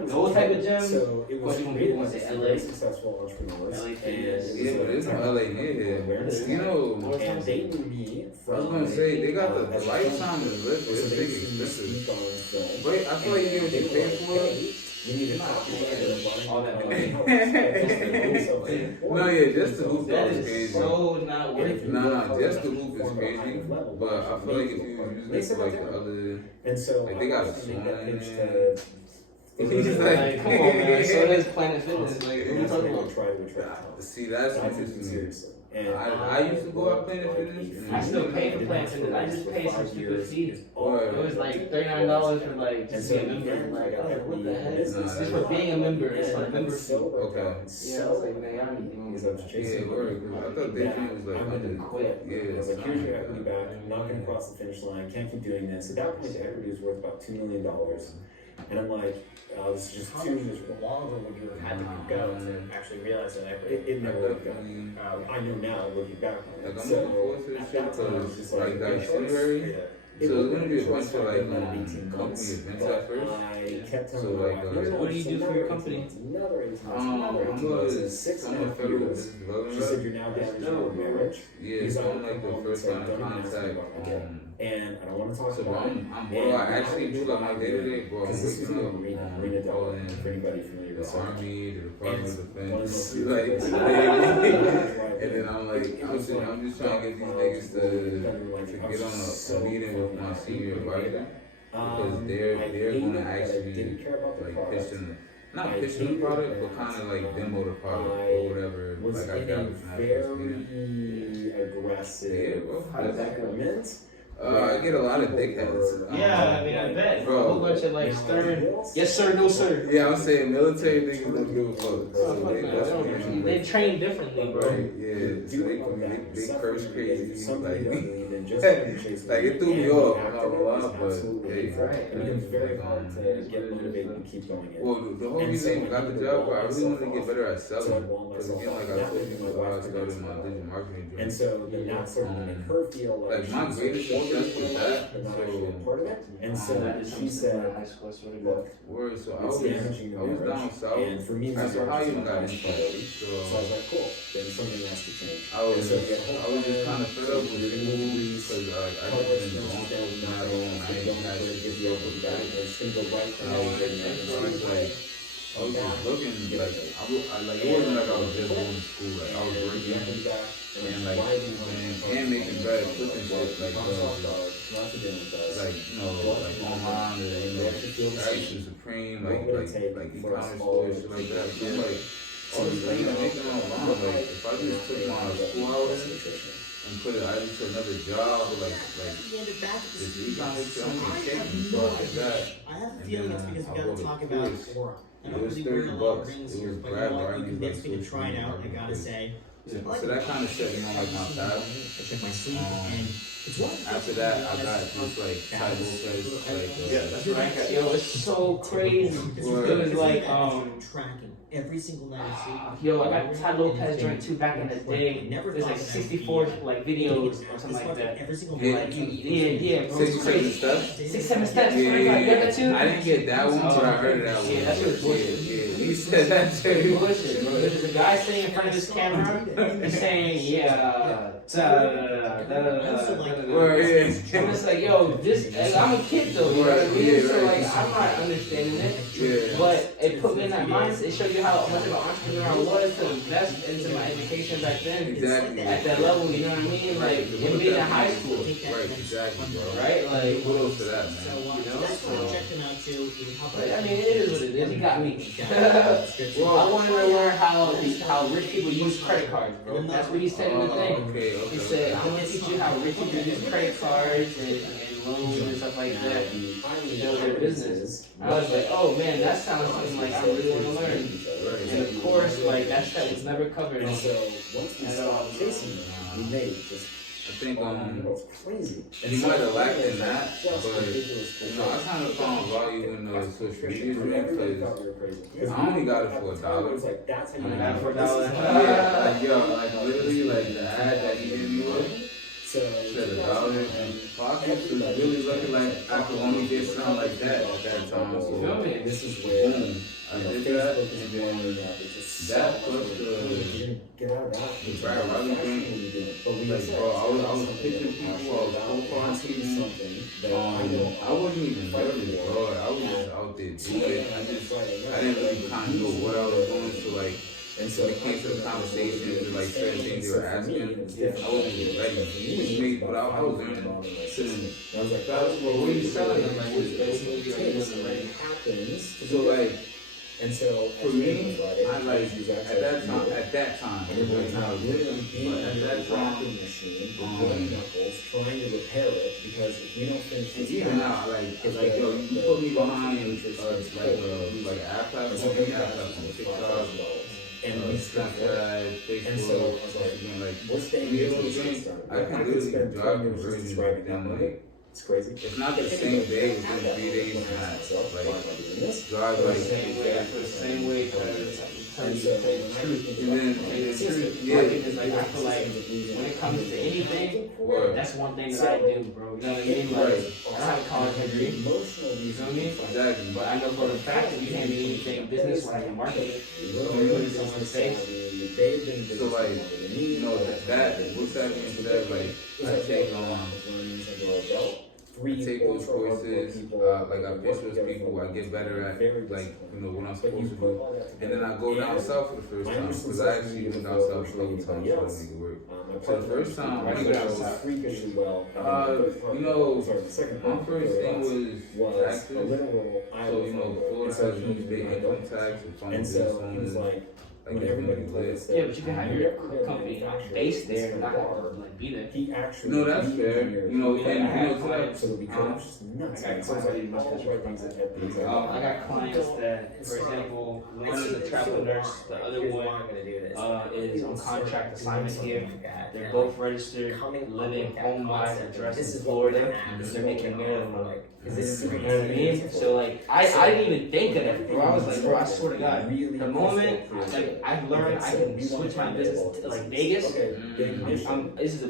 those type of gyms. So it was when people want to say LA. Successful entrepreneurs. LA, but there's no LA near here. You know, and they knew me. I was gonna say they got the lifetime is lit. It's big expensive. But I feel like you get what you pay for it. You need to all that money. No, yeah, just the hoop that is is crazy. so not worth it. Nah, just the hoop is crazy. But I feel like if you use it for like the other, and so like they got a sauna in there. He's like, come on, man. So does Planet Fitness. Like, what are you talking about? See, that's interesting. I used to go out Planet Fitness. I still pay for Planet Fitness. I just paid some stupid fee. It was like $39 for like just be a member. Like, I was like, what the heck? It's just for being a member. It's like membership. Okay. Yeah, I was like, man, I need to yeah, word. I thought they was like, I'm gonna quit. Yeah, it's like, here's your equity back. I'm not gonna cross the finish line. Can't keep doing this. At that point, the equity was worth about $2 million. And I'm like, this is just how much longer would you have had to go to actually realize that equity? It never worked out. I know now, looking back on it. Like, I'm looking forward to this shit because, like, that itinerary. So it's gonna be a bunch of like company events at first. So like, what do you do for your company? I'm a federal business development rep. Yeah, so I'm like the first line of contact. And I don't want to talk so about I actually do like my day to day, bro. I'm waking up, Marina Delaware, for anybody familiar with the Army, the Department of Defense, like, and then I'm just trying to get these niggas to get on a meeting with my senior advisor because they're going to actually like not pitching the product, but kind of like demo the product or whatever. Like I got very aggressive. How did that go? I get a lot of dickheads. Yeah, I mean, I bet. Bro, a whole bunch of like stern, yes sir, no sir. Yeah, I'm saying military niggas don't give a fuck. So they train differently, bro. Yeah, so they curse crazy. Like it threw me off. I'm not gonna lie, but hey, it's very hard to get motivated and keep going. Well, the whole reason I got the job, I really wanted to get better at selling. Because again, like I told you, I started my digital marketing job. And so then that started to make her feel like my greatest success was that. And so she said, look, so I was down south. And for me, that's how you got into it. So I was like, cool. Then something has to change. I was just kind of fed up with the movies because I just been going through my own. I ain't had to give you up with that. And I was like, I was just looking like it wasn't like I was just going to school. Like I was working and like and making bread, flipping shit like online or Action Supreme, like e-commerce stores, shit like that. So I'm like, all these things I'm making online. Like if I just took my school hours and put it either to another job or like this e-commerce shit, I'm gonna take me like that. I have a feeling it's because we got to talk about Quora. It was $30. It was grab right. You convinced me to try it out. I gotta say, So that kind of set me on like my path. I check my sleep and it's one of the After that, I got just like Tai Lopez, like Yeah, that's right. Yo, it's so crazy. It was like tracking every single night of sleep. Yo, I got Tai Lopez joint too back in the day. There's like 64 like videos or something like that. Every single Like, yeah, bro. It's 6 crazy. steps. 6, 7 steps. Yeah, You got that too? I didn't get that one, but I heard that one. Yeah, that shit was bullshit. He said that shit. Bullshit, bro. There's a guy sitting in front of his camera. He's saying, yeah. I'm just like, yo, this. I'm a kid though. You know what I mean? So like, I'm not understanding it. But it put me in that mindset. It showed you how much of an entrepreneur I was to invest into my education back then. Exactly. At that level, you know what I mean? Like, in being in high school. Right, exactly, bro. Right? Like, kudos to that, man. You know? Check them out too. But, I mean, it is what it is. He got me. I wanted to learn how rich people use credit cards, bro. That's what he said in the thing. He said, I'm going to teach you how rich people use credit cards and loans and stuff like that to build their business. I was like, oh man, that sounds something like I really want to learn. And of course, like that stuff was never covered. And so once we stopped chasing them, we made just I think crazy. And you might have lacked in that, but you know, I kind of found value in the social media because I only got it for $1. Like that's how you got it for $1. Yeah, like yo, like literally, like the ad that he gave me with said $1, and Pockets was really looking like I could only get something like that at that time. So this is where boom, I did that, and then that plus the Brad Riley thing. Like, bro, I was pitching people, I was co-parting. I wasn't even nervous, bro. I was just out there doing it. I didn't really kind of know what I was doing, so like. And so it came to the conversations and like certain things they were asking. I wasn't even ready. It was me, but I was in sitting. I was like, well, what are you selling? I'm like, what's this? So like, and so for me, I like at that time, like now but at that time, trying to repair it because if we don't finish this, even now, like yo, you put me behind like an app platform, TikTok. And Snapchat, Facebook, we're staying I can literally drive conversions right now, like, it's crazy. It's not the same day, within 3 days max. Like, drive like the same way and then I feel like when it comes to anything, that's one thing that I do, bro. You know what I mean? Like, I don't have a college degree. You know what I mean? Exactly. But I know for a fact that you can't do anything business where I can market it. So you put it in someone's face. So like, you know, that what's that being said, like, I take those courses, like I pitch those people, I get better at, like, you know, what I'm supposed to do. And then I go down south for the first time, because I actually went down south for a couple times so I make it work. So the first time I go down south, you know, my first thing was taxes. So, you know, Florida has huge big income tax, and phone business owners, like everybody lives. Yeah, but you can have your company based there and not have to like be there. He actually no, that's fair. You know, and you know, clients, so we could just nuts. I got clients that, for example, one is a travel nurse, the other one is on contract assignment here. They're both registered, living home-wise, address in Florida, and they're making minimum. You know what I mean? So like, I didn't even think of that, bro. I was like, bro, I swear to God, the moment like I've learned I can switch my business to like Vegas. This is a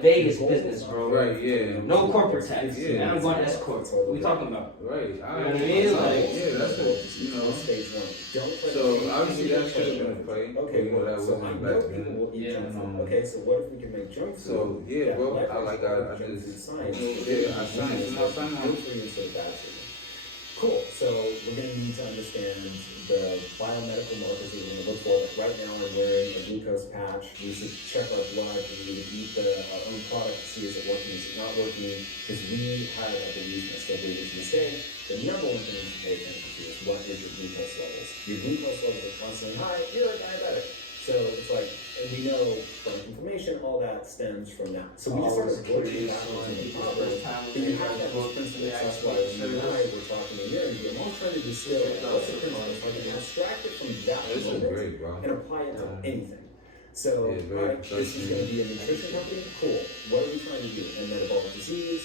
Vegas business, bro. Right? Yeah. No corporate tax. Yeah. And I'm going to S corp. What are we talking about? Right. You know what I mean? Like, yeah, that's what, you know. So obviously that should have been a play. Okay, you know, that wasn't back then. Yeah. Okay, so what if we can make junk food? So yeah, bro, I just I signed to my son. Cool. So we're going to need to understand the biomedical markers that we're going to look for. Right now we're wearing a glucose patch. We should check our blood. We need to eat our own product to see is it working, is it not working, because we have a belief in still believe it's a mistake. The number one thing to pay attention to is what is your glucose levels. Your glucose levels are constantly high, you're a diabetic. So it's like, and we know chronic inflammation, all that stems from that. So we just sort of look at that. But you have that most principle, that's why you and I were talking a year ago. I'm trying to distill what's the principle, if I can abstract it from that moment and apply it to anything. So, alright, this is going to be a nutrition company? Cool. What are we trying to do? And metabolic disease?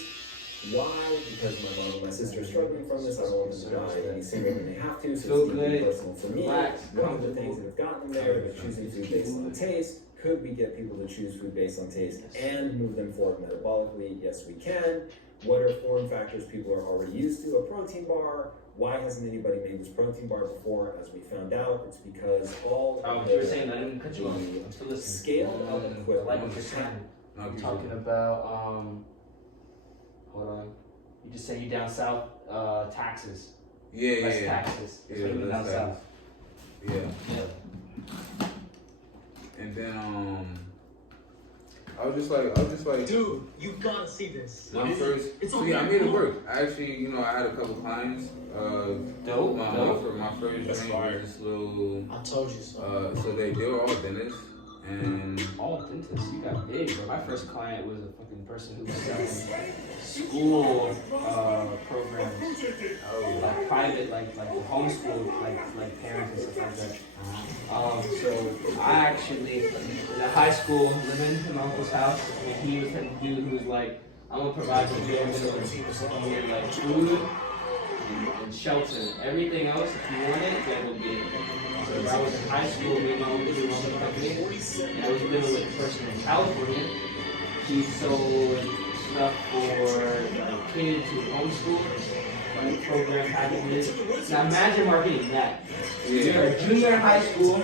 Why? Because my mom and my sister are struggling from this. I don't want them to die any sooner than they have to. So it's going to be personal for me. One of the things that have gotten them there is choosing food based on taste. Could we get people to choose food based on taste and move them forward metabolically? Yes, we can. What are form factors people are already used to? A protein bar. Why hasn't anybody made this protein bar before? As we found out, it's because all of you were saying I didn't cut you off. the scale of equipment. Like what you're saying. I'm talking about hold on. You just said you down south taxes. Less taxes. Yeah, down south. Yeah. And then I was just like, dude, you gotta see this. My first, so yeah, I made it work. Actually, you know, I had a couple clients. Dope. My first drink was this little. I told you so. So they were all dentists, and all dentists. You got big, bro. My first client was a fucking person who was selling school programs, like private, like homeschool, like parents and stuff like that. So I actually was at high school living in my uncle's house, and he was the dude who was like, I'm gonna provide for you like food and shelter. Everything else, if you want it, you gotta go get it. So if I was in high school, me and my uncle doing my own company, and I was living with a person in California. He sold stuff for like, kids who homeschool, like program packages. Now imagine marketing that. You're a junior in high school,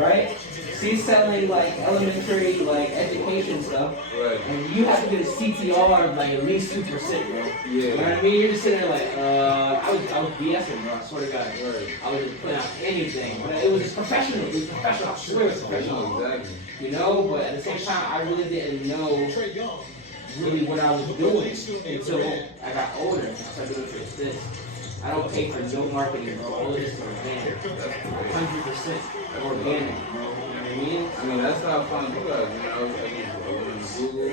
right? So he's selling like elementary like education stuff, and you have to get a CTR of like at least 2%, bro. You know what I mean? You're just sitting there like, I was BSing, bro. I swear to God, I was just putting out anything. But it was just professional. It was professional. I swear it was professional. You know, but at the same time, I really didn't know really what I was doing until I got older. I started doing this. I don't pay for no marketing, bro. All of this is organic. 100% organic, bro. You know what I mean? I mean, that's how I found you guys. You know, I went to Google,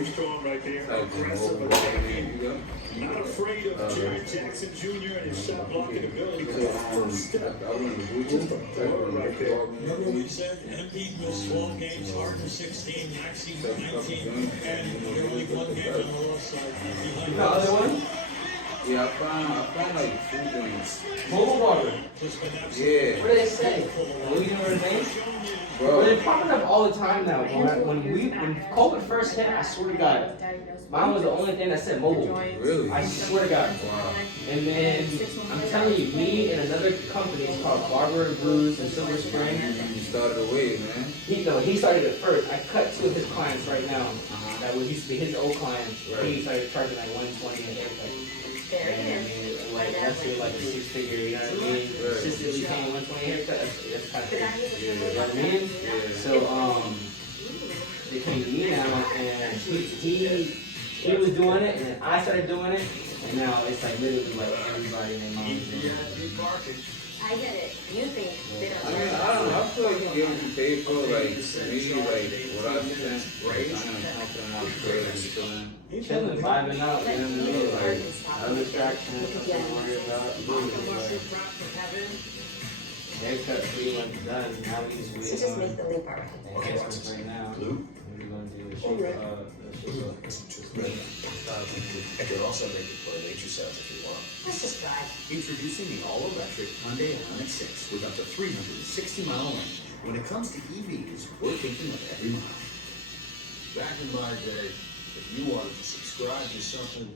Not afraid of Jared Jackson Jr. and his shot blocking ability. I went to Google, right there. Remember we said Embiid missed 12 games, Harden 16, Maxey 19, and they're only one game on the loss side. You got other one? Yeah, I found like 2 things. Mobile water. Yeah. What do they say? Will you know their names? Bro, they're popping up all the time now. When COVID first hit, I swear to God, mine was the only thing that said mobile. Really? I swear to God. Wow. And then I'm telling you, me and another company called Barber and Brews in Silver Spring. You started a wave, man. He started it first. I cut 2 of his clients right now. That was used to be his old clients. He started charging like $120 a haircut. And like that's like a 6-figure, you know what I mean? Consistently paying $120 haircut, that's kind of crazy. You know what I mean? So they came to me now, and he was doing it, and then I started doing it, and now it's like literally like everybody in their mom's doing it. I get it. You think they don't. I mean, I don't know. I feel like you get what you pay for. Like, maybe like what I spent. Like, I am confident I was great and chilling. Chilling, vibing out, you know what I mean? Like, no distractions, nothing to worry about. Haircut pretty much done. Now we just wait on enhancements right now. We're going to do the shape I could also make it for nature sounds if you want. Let's just drive. Introducing the all-electric Hyundai Ioniq 6 with up to 360-mile range. When it comes to EVs, we're thinking of every mile. Back in my day, if you wanted to subscribe to something,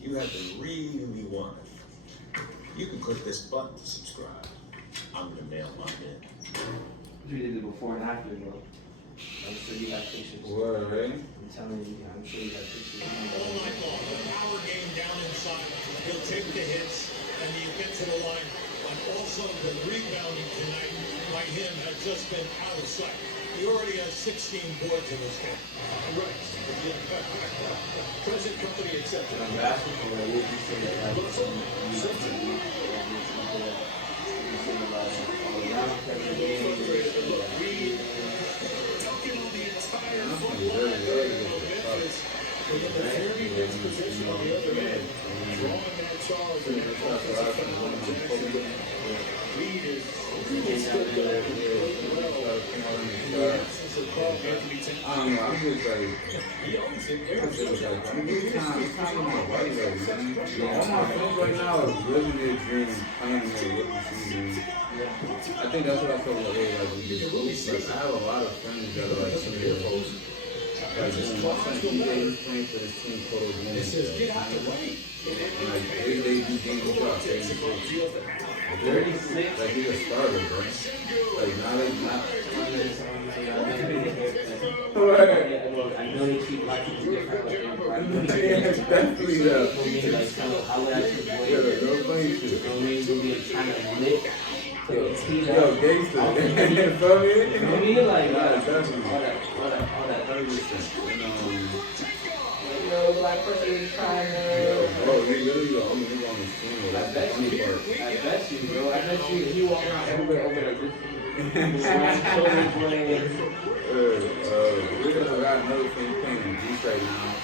you had to really want it. You can click this button to subscribe. I'm gonna mail mine in. We did it before and after, bro. I'm sure you got pictures. Word, right? I'm telling you, I'm sure you got pictures. Power game down inside. He'll take the hits and he'll get to the line. And also the rebounding tonight by him has just been out of sight. He already has 16 boards in his hand. Right. Present company accepted. On basketball, I would say that So Carl Anthony Towns. I don't know, I'm just like, He owns it. it's time on my body right now. All my friends right now are living their dreams, playing their rookie season. I think that's what I felt like, like with this group. Like, I have a lot of friends that are like some heroes. Like, my friend DJ is playing for this team called Oklahoma. It says, get out the way. And like, they do games out there. 36. Like, he's a starter, bro. Like, not. Yeah, well, I know they treat black people different. Definitely, yeah. For me, like, kind of, I would actually avoid Yeah, it. no funny shit. You know what I mean? We'll be trying to lick. Yo, gangster. You feel me? You know what I mean? Like, yeah, definitely. all that 100%. like, yo, black person is trying to. Bro, he really the only nigga on the team. I bet you, bro. I bet you, he walk around everywhere over there. We're gonna got another thing playing in Greece right now.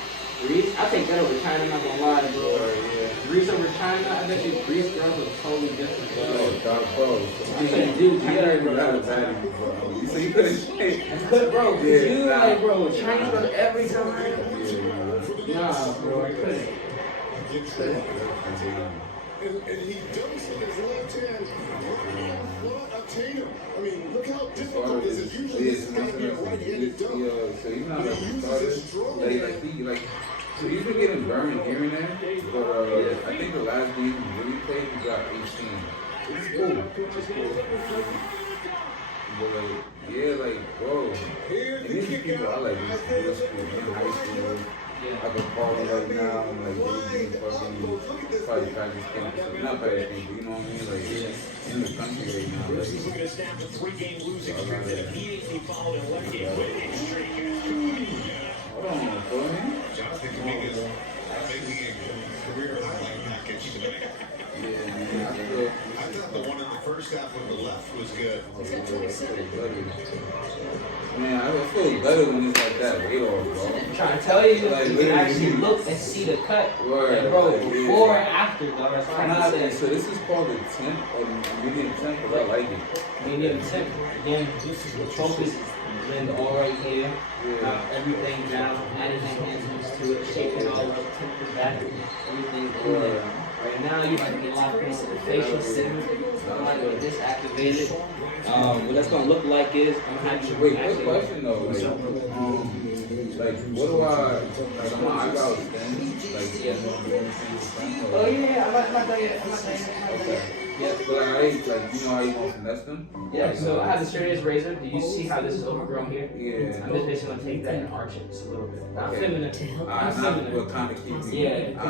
Greece? I take that over China, not gonna lie, bro. Yeah. Greece over China, I bet you Greece girls are totally different, bro. Oh, God, bro. I couldn't do China, bro. That was bad, bro. You say you couldn't shake. Bro, cause Yeah, you nah. like, bro, China girls every time. Yeah, bro, I couldn't. And he dumps in his left hand right on front of Tatum. I mean, look how difficult it is. Usually it's going to be a right-handed dunk. So he's not like a starter. So he's been getting burned here and there, but I think the last game he really played, he got 18. It's cool. It's cool. But yeah, like, bro, and these people I like this middle school and high school. I can call them right now and like they be fucking probably practice camp, not practice camp, but you know what I mean? Like in the country right now. Like, He's looking to snap a 3-game losing streak that immediately followed an 11-game winning streak. hold on, for me? Jonathan Kuminga's making a career highlight package. Yeah, I thought the one in the first half on the left was good. Man, I feel better when it's like that later on, bro. I'm trying to tell you, Like, you can literally, actually look and see the cut. Word. And bro, Like, before yeah. and after, dog. That's what Nah, I'm saying. so this is called a temp or medium temp, but I like it. Medium temp. Again, the focus is blend all right here. Everything down, adding enhancements to it, shaking it all up, temp it back, everything in there. Right now, you might get locked into the facial center. I might get disactivated. What that's gonna look like is I'm gonna have you Wait, quick question though. Like, what do I, like, I'm my eyebrows thin? Like, yeah. Oh yeah, I'm not done yet. I'm not done yet. Okay. Yeah, but I like, you know how you want to finesse them? Yeah, so I have the straightest razor. Do you see how this is overgrown here? Yeah. I'm just basically gonna take that and arch it just a little bit. Not Okay. feminine. Not Not feminine. what kind of keep Yeah. I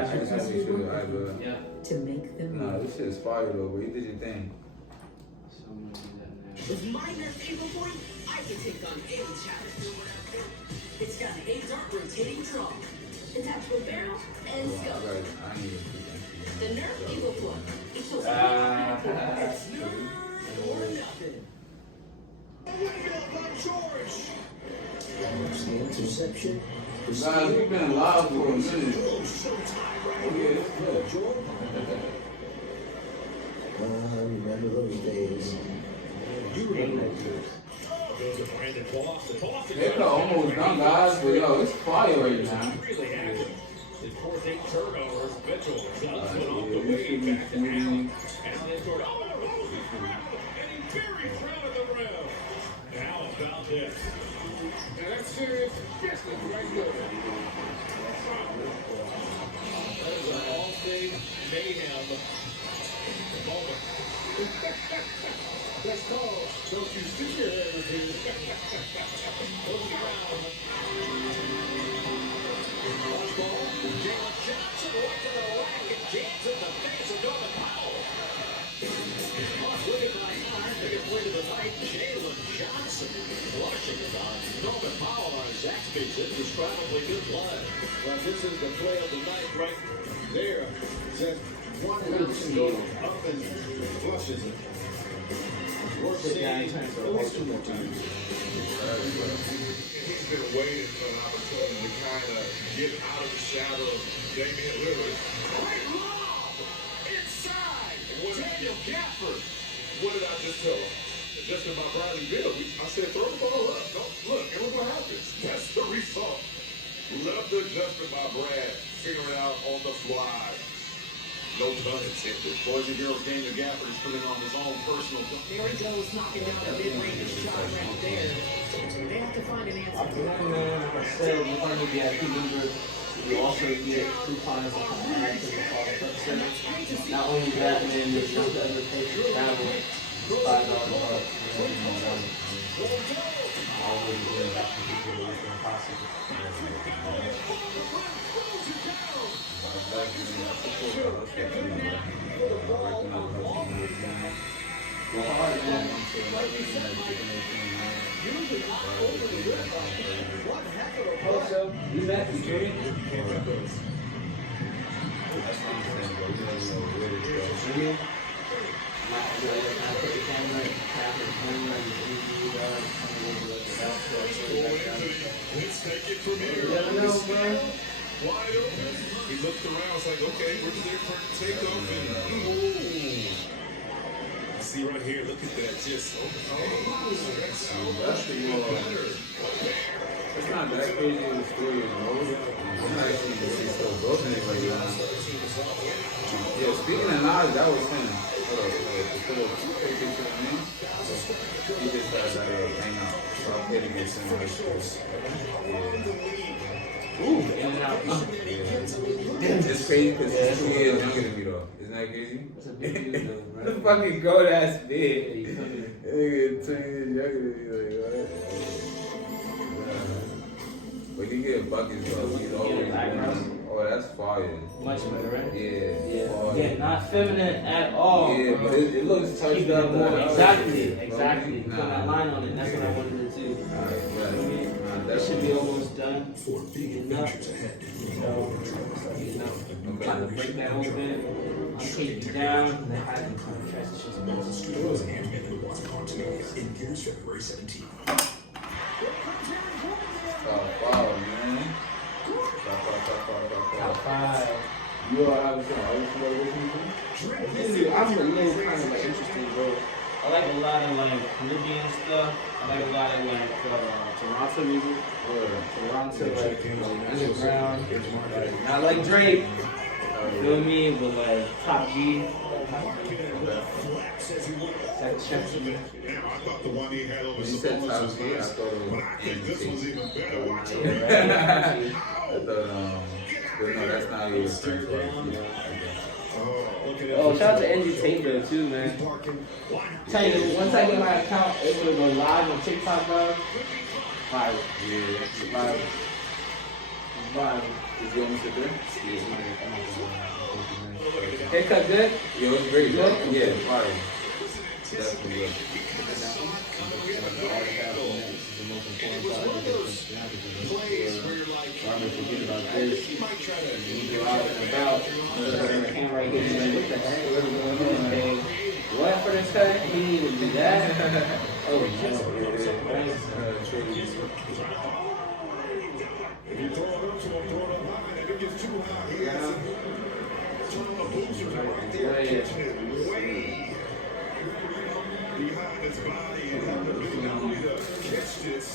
just want to make sure the eyebrow. Yeah. To make them Nah, this shit is fire though, bro. You did your thing. With my nerf Eagle Point, I can take on any challenge. It's got an 8-dart rotating draw, detachable barrel, and scope. Right, I need to The nerf Eagle Point. It's a it's nerf or nothing. Interception. Guys, we've been live for a minute. Remember those days. You remember those days. Goes to Brandon Boston. It's almost done, guys, but yo, it's fire right now. Really active. His fourth 8 turnovers. Mitchell does it off the Yeah, way back to Allen. this Allen scored. And he very proud of the rim. Now it's Valdez. Now that's serious business right there. That is an all-state mayhem moment. That's called, don't you stick your hair with him. Goes around. Watch ball. Jalen Johnson right to the rack and jams at the face of Norman Powell. Look at the biggest play of the night. Jalen Johnson flushing it on Norman Powell on Zaxby's indescribably good play. Well, this is the play of the night right there. Just one person goes up and flushes it. Work the guy those 2 more times. He's been waiting for an opportunity to kind of get out of the shadow of Damian Lillard. Great lob! Inside! Daniel Gafford! What did I just tell him? Just about Bradley Beal. I said, throw the ball up. good judgment by Brad. Figuring out on the fly. No pun intended. Boys and girls, Daniel Gafford is putting on his own personal. There he goes, knocking down that mid-range shot right there. They have to find an answer. Like I said, we're going to be at 2 members. We also get coupons on the nights of the fall club center. Not only that, man, there's no other place to travel. $5 off. Always doing that for people who are impossible. Also, you back to Jimmy? Let's take it from here. Wide open. He looked around. It's like, okay, where's their takeoff? And see right here. Look at that. Just It's not that crazy in the story, you know. I'm not actually going to see stuff broken like that. Yeah, speaking of Nas, that was him. He just started hang out. So I played against him. Ooh, in and out. It's crazy because he's 2 years younger than me, though. Isn't that crazy? That's a big deal, though, right? The fucking gold ass big. Yeah, 2 years younger than me, like, what? But he get buckets, bro. He's always winning. Oh, that's fire. Much better, right? Yeah. Fire. Yeah, not feminine at all. Yeah, bro. but it looks touched Keep it up. more. Like, Exactly. Put that line on it. That's what I wanted to do. That should be almost done. Enough. Trying to break that open. I'll take it down. And then I can transition to Moses Studios and in Gears February 17th. Wow, man. Top 5. You are obviously I'm a little kind of like interesting, bro. I like a lot of like Caribbean stuff. I like a lot of like Toronto music. Toronto like underground. Not like Drake. You know what I mean? But like Top G. Damn, I thought the one he had over Sabonis was nice, but I think this was even better. Watch it. But no, that's not even strength. Oh, shout out to Andrew Tate though too, man. Tell you, once I get my account able to go live on TikTok, dog. Viral. Yeah, viral. Viral. Did you almost sit there? Yeah. Haircut good? Yeah, it was great. Good? Yeah, fire. Definitely good. Robert, forget about this. You go out and about. Hand right here. What the heck? What's going on? Hey, what for this cut? He needed to do that. Oh, no. Behind his body and have the ability to catch this.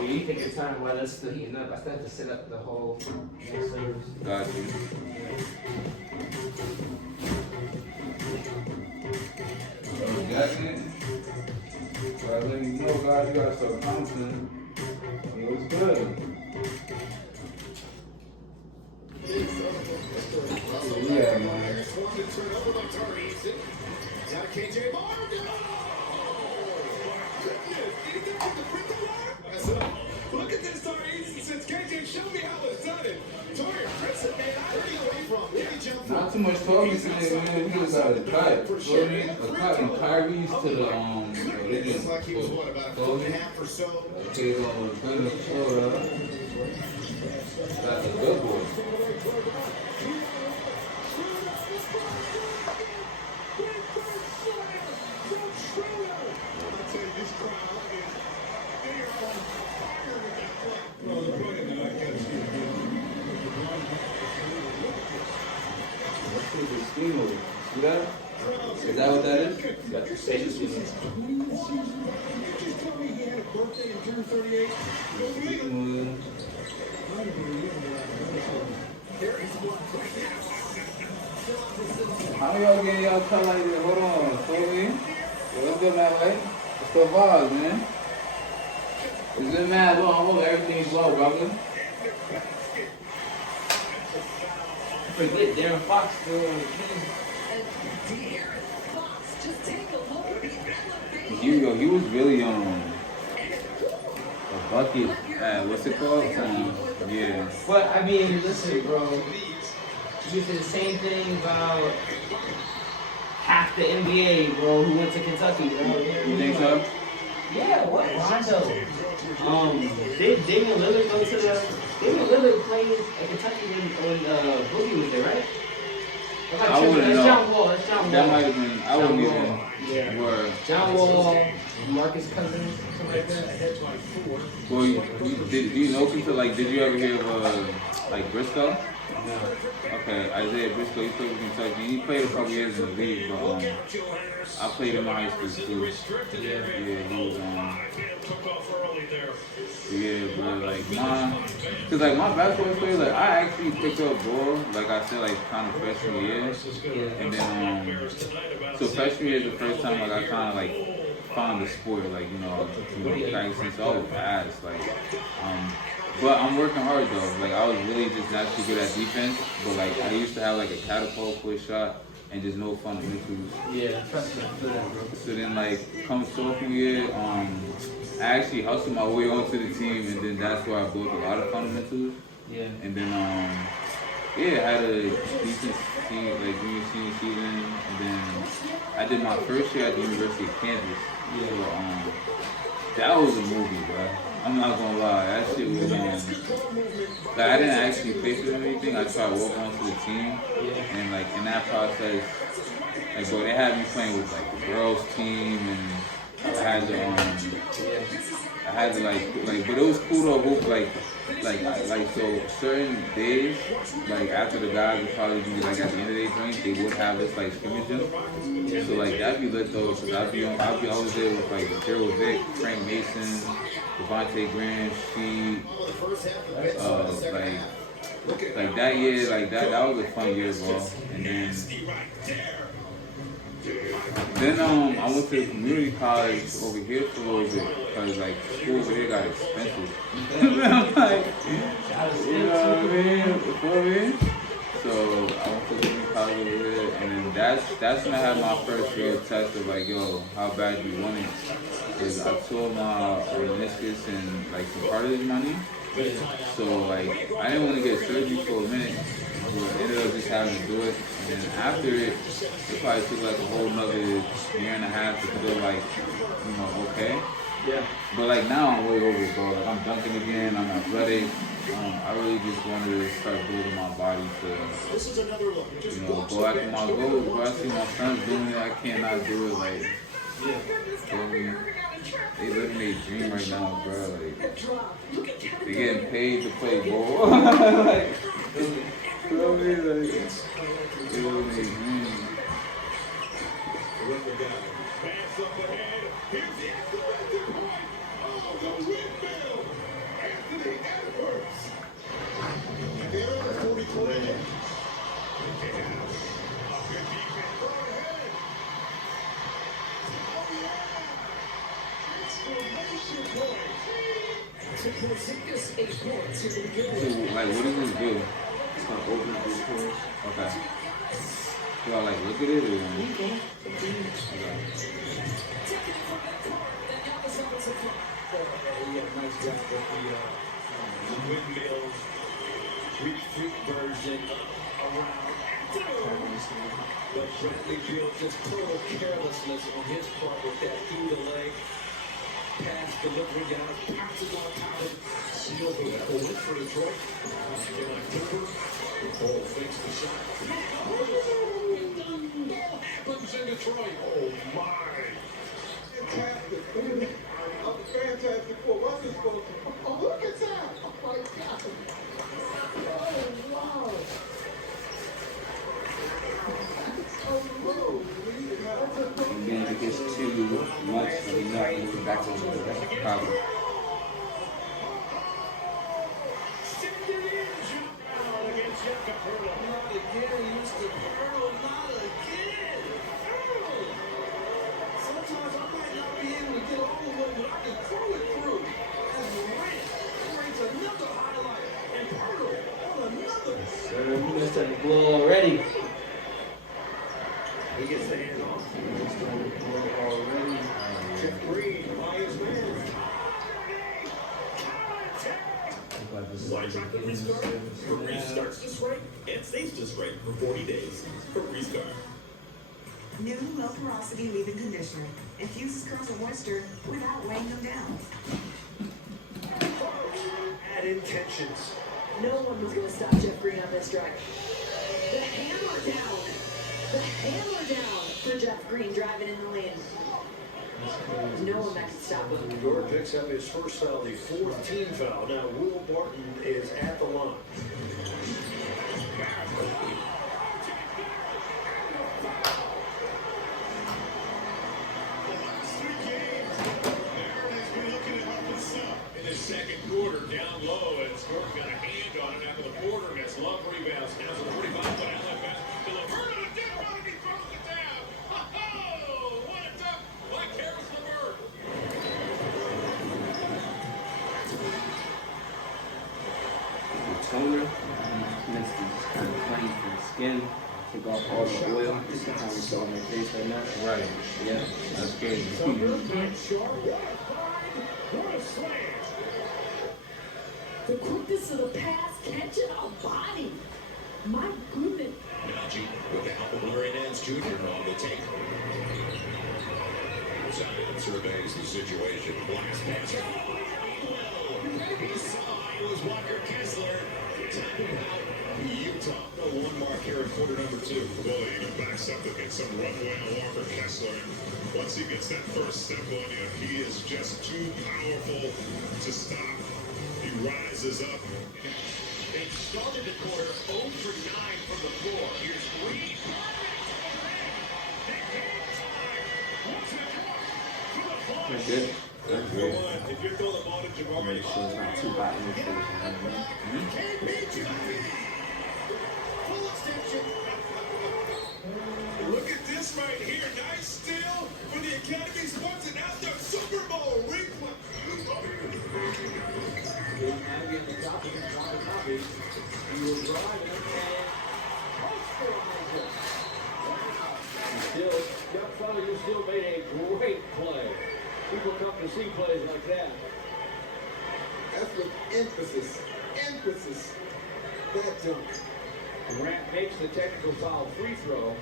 You take your time while that's still heating up. I still have to set up the whole service. Got you. You got it? Well, let me know, guys. You gotta start counting. It was good. Yeah, man. KJ Martin. Look at this, Tony. Since KJ showed me how it's done it. Tony, listen, man, I already away from him. Not too much talking today, man. We just got a cut. You know what I mean? A cut from Kyrie's to the It's like he was what, about a foot and a half or so? Okay, good Florida. That's a good boy. See that? Is that what that is? That's your safety season. You just told me he had a birthday and turned 38. Go meet him. How y'all getting y'all cut like this? Hold on, feel me? What's good, man? Like, it's the vibes, man. It's good, man. I hope everything's well, brother. Forget Darren Fox still on the team. He was really a bucket. What's it called? Yeah. But I mean, listen, bro. You said the same thing about half the NBA, bro, who went to Kentucky, bro. You think so? Yeah, what? Rondo. Did Damian Lillard go to the? Damian Lillard played at Kentucky when Boogie was there, right? I wouldn't know. That's John Wall. That's John Wall. That might have been. I wouldn't even. Yeah. Word. John Wall, Marcus Cousins, something like that. Well, do you know people like? Did you ever hear of like Briscoe? No. Okay, Isaiah Briscoe. He played with Kentucky. He played a couple years in the league, but I played in my high school too. Yeah, he was yeah, but like cause like my basketball player, like I actually picked up ball, like I said, like kind of freshman year, and then so freshman year is the first time like I kind of like found the sport, like you know practicing. So I was fast, like but I'm working hard though. Like I was really just naturally good at defense, but like I used to have like a catapult push shot and just no fundamentals. Yeah, trust me, bro. So then like come sophomore year, I actually hustled my way onto the team, and then that's where I built a lot of fundamentals. Yeah. And then yeah, I had a decent junior senior season, and then I did my first year at the University of Kansas. Yeah. So that was a movie, bro. I'm not gonna lie, that shit was like I didn't actually play for them or anything. I tried to walk onto the team, and like in that process, like bro, they had me playing with like the girls team, and I had to like, but it was cool though. So certain days, like after the guys would probably be like at the end of their drink, they would have this like scrimmaging. So like that'd be lit though, cause I was there with like Gerald Vick, Frank Mason, Devontae Graham, Sheed, like that year, like that was a fun year, bro. And then I went to community college over here for a little bit, cause like school over here got expensive. I'm like, you know what I mean? So I went to community college over here, and then that's when I had my first real test of like, yo, how bad you want it? Cause I tore my meniscus and like some cartilage in my knee. So like I didn't want to get surgery for a minute, but I ended up just having to do it. And then after it probably took like a whole nother year and a half to feel like, you know, okay. Yeah. But like now I'm way over it, bro. Like I'm dunking again, I'm athletic. I really just wanted to start building my body to, you know, go after my goals. Bro, I see my sons doing it, I cannot do it. Like, feel me? They living their dream right now, bro. Like, they getting paid to play ball. Like, feel me? Like, they living their dream. So, like, what does this do? It's gonna open the door. Okay. Do I like look at it or? Okay. Windmills, retreat version around. But Bradley Beal just total carelessness on his part with that through the leg. Pass delivery down, bounces on top of Seal goes for Detroit. Dylan Cooper, Cole fakes the shot. Happens in Detroit. Oh my. Fantastic. Fantastic. Well, what's this supposed to? Oh, look at that. Oh my God. Oh, wow. Oh, whoa. Probably. Sometimes I might not be able to get all the way, but I can throw it through. As Morant creates another highlight, and Pirtle on another. Sir, he's starting to blow already. He gets the hand off. He's starting to blow already. Jeff Green by his man. Why track the restart? For restarts just right and stays just right for 40 days. For restart. New low porosity leave-in conditioner infuses curls of moisture without weighing them down. Add intentions. No one was going to stop Jeff Green on this drive. The hammer down. The hammer down for Jeff Green driving in the lane. No one that can stop him. George picks up his first foul, the fourth team foul. Now Will Barton is at the line. In the second quarter, down low, and Score's got a hand on it after the Porter gets love rebounds. Now to the 45-foot outlet pass to LeVert on a dip run, and he throws it down. Oh, what a dunk by Karis LeVert. Toner, that's just kind of cleanse the skin, take off all the oil. This is how we saw on their face right now. Right. Yeah, that's crazy. The quickness of the pass, catching a body. My goodness. Najee with the help of Larry Nance Jr. on the take. Zion surveys the situation. Blast pass. He saw it was Walker Kessler. Talking about Utah. One mark here in quarter number 2. Well, he even backs up against some runway on Walker Kessler. And once he gets that first step on you, he is just too powerful to stop. He rises up. They started the quarter 0 for 9 from the floor. Here's Green. That's good. That's good. If you're throwing the ball to Jabari, Make sure it's not too hot in this place. Look at this right here. Nice steal for the Academy Sports and out there Super Bowl replay. You still made a great play. People come to see plays like that. That's with emphasis. Emphasis. That dunk. Grant makes the technical foul free throw.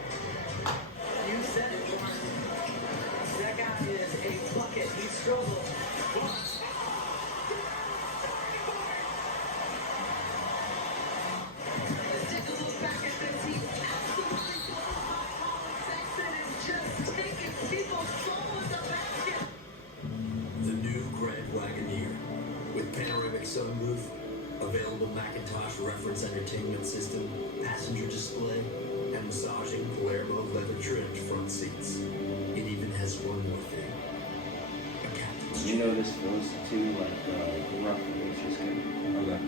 You said it, Warren. That guy is a bucket. He struggled. Let's take a look back at this. He's absolutely closed by Colin Sexton is just taking people's soul in the basket. The new Grand Wagoneer with panoramic sunroof, available Macintosh reference entertainment system, passenger display, and massaging Palermo leather trimmed front seats. It even has one more thing. A captain's You know this goes to like rough just okay.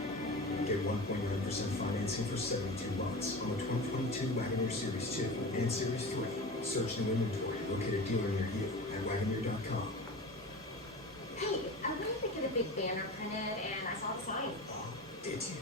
Get 1.9% financing for 72 months on the 2022 Wagoneer Series 2 and Series 3. Search new inventory. Locate a dealer near you at Wagoneer.com. Hey, I wanted to get a big banner printed and I saw the sign. Did you?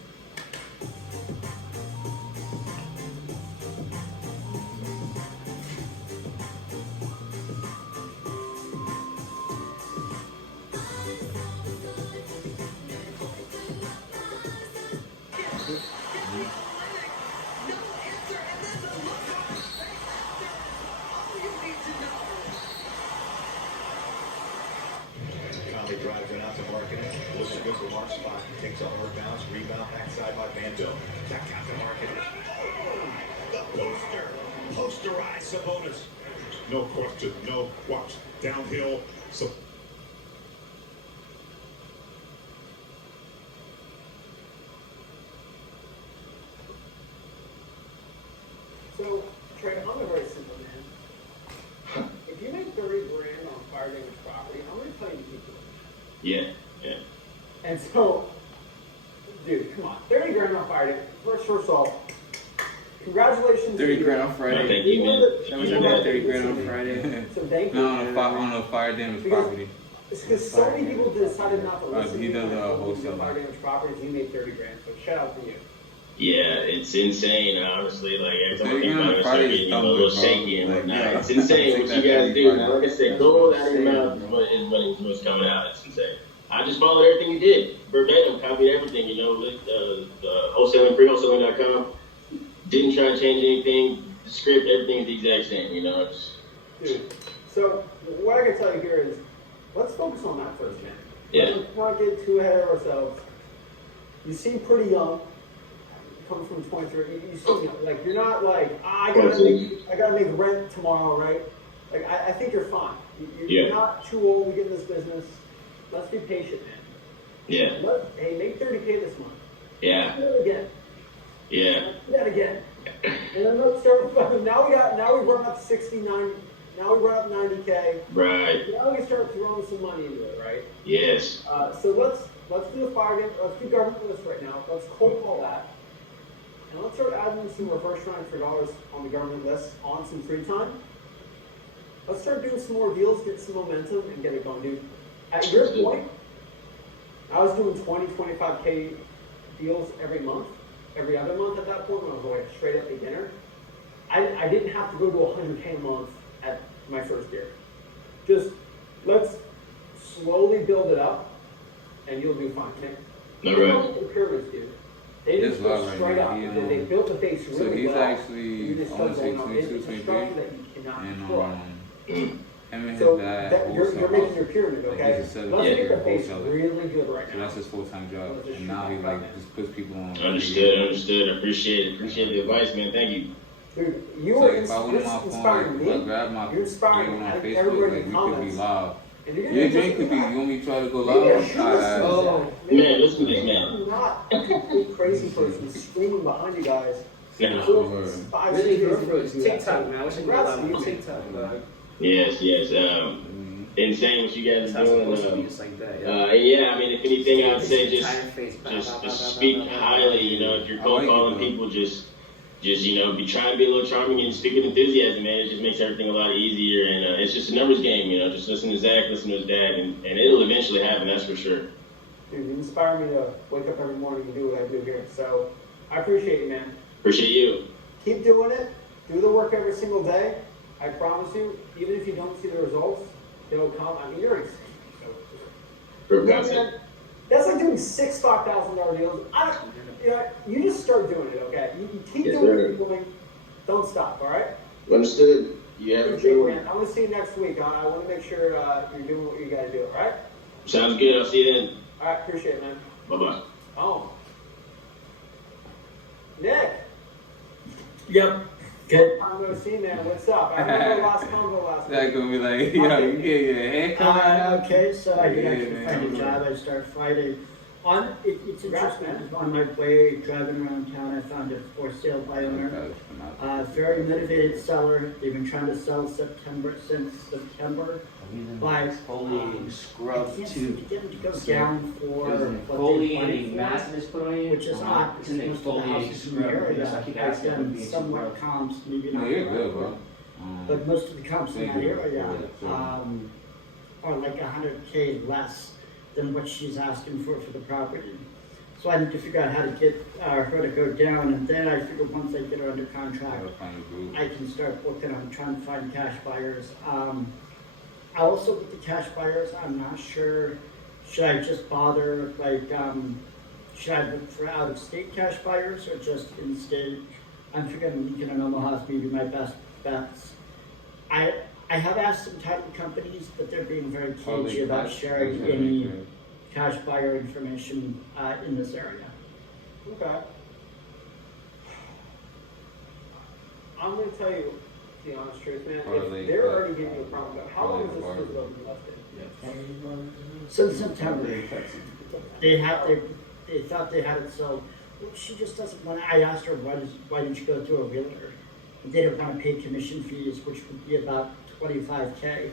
Conley drives it out to Markkanen. Looks good for Mark Spot. Takes on her bounce. Rebound backside by Vanto. Back out to Markkanen. The poster. Posterized Sabonis. No question, no watch. Downhill, so So, Trey, I'm a very simple man. If you make 30 grand on fire damage property, how many claims do you keep? Yeah, yeah. And so, dude, come on, 30 grand on Friday. First off, congratulations. 30 grand on Friday. No, thank you, man. That was about 30 grand on Friday. So thank you. No, on a fire damage property. It's because so many people decided not to listen. He does wholesale fire damage properties. You made 30 grand. So shout out to you. Yeah, it's insane, honestly. Like, every time I So, think you know, about it, I start Friday's getting a little bro. shaky and Like, whatnot. yeah. It's insane Take what that you guys every do. Friday. Now, like I said, gold out of your mouth is what's coming out. It's insane. I just followed everything you did, verbatim, copied everything, you know, with the wholesaling, pre-wholesaling.com. Didn't try to change anything. The script, everything's the exact same, you know. Dude, so what I can tell you here is, let's focus on that first, man. Yeah. Let's not get too ahead of ourselves. You seem pretty young. Coming from 23, you seem young. Like, you're not like, I gotta make rent tomorrow, right? Like, I think you're fine. You're not too old to get in this business. Let's be patient, man. Yeah. Hey, make 30K this month. Yeah. Do that again. Yeah. Do that again. And then let's start with, now we run up 69, now we run up 90K. Right. Now we start throwing some money into it, right? Yes. So let's do the fire game. Let's do government list right now. Let's cold call that. And let's start adding some reverse transfer dollars on the government list on some free time. Let's start doing some more deals, get some momentum, and get it going, dude. At your point, I was doing 20, 25K deals every month, every other month at that point when I was like a straight up beginner. I didn't have to go to 100K a month at my first year. Just let's slowly build it up, and you'll do fine. All right. The pyramids, dude. They just go straight up. They built the base really well. So he's actually, You just I want to say start going up. 22, It's a 23. structure that you cannot control. Him and his So dad you're making your pyramid, Like, okay? he's a Let's get the base wholesaler. really good right So now. that's his full-time job. And now he like just puts people on. Understood. I appreciate the advice, man. Thank you. Dude, you So are if I went on my phone, inspiring like, if I me. grab my You're inspiring thing on everybody Facebook, in like the we could be comments. live. And you're Your gonna drink could be, you want me to try to go Maybe I live? should listen to that. Man, listen to this, man. I'm not a complete crazy person screaming behind you guys. Yeah. Really go for it. TikTok, man. I wish I could Congrats go to you, on man. TikTok, dog. Yes. Insane what you guys are doing. Just like that, And yeah, I mean, if anything, I'd say just speak highly. You know, if you're cold calling people, just you know, be trying to be a little charming and speak with enthusiasm, man. It just makes everything a lot easier, and it's just a numbers game. You know, just listen to Zach, listen to his dad, and it'll eventually happen. That's for sure. Dude, you inspire me to wake up every morning and do what I do here. So I appreciate you, man. Appreciate you. Keep doing it. Do the work every single day. I promise you, even if you don't see the results, they'll come. I mean, you're insane. That's like doing 6 $5,000 deals. You just start doing it, okay? You keep doing what you're doing. Don't stop, all right? Understood. You have a good one. I want to see you next week. I want to make sure you're doing what you got to do, all right? Sounds good. I'll see you then. All right, appreciate it, man. Bye-bye. Oh. Nick. Yep. Good. I'm going to see, man. What's up? I remember last convo last week. Zach gonna be like, yo, you get your haircut. Okay, so I did Yeah, actually man. find a job. I start Friday. It's interesting. On my way driving around town, I found a for sale by owner. Very motivated seller. They've been trying to sell since September. But exfoliating scrub I can't too. seem to get them to go So, down for there's an what they exfoliating wanted for, mask that's put on you. which is odd It's an because most of the exfoliating houses in the scrub. area Yes, I keep I've asking done for being somewhat scrubbed. comps, maybe No, not. you're good, bro. But most of the comps in that Thank you. area Yeah, are like 100K less than what she's asking for the property. So I need to figure out how to get her to go down, and then I figure once I get her under contract, I can start working on trying to find cash buyers. Also with the cash buyers, I'm not sure, should I just bother, should I look for out-of-state cash buyers or just in-state? I'm figuring Lincoln and Omaha is maybe my best bets. I have asked some title companies, but they're being very cagey about sharing any cash buyer information in this area. Okay. I'm going to tell you the honest truth, man. If they're already giving you a promise, how long has this physical been left in? Since September, they thought they had it sold. Well, she just doesn't want. I asked her why didn't you go through a realtor? They don't want to pay commission fees, which would be about $25K.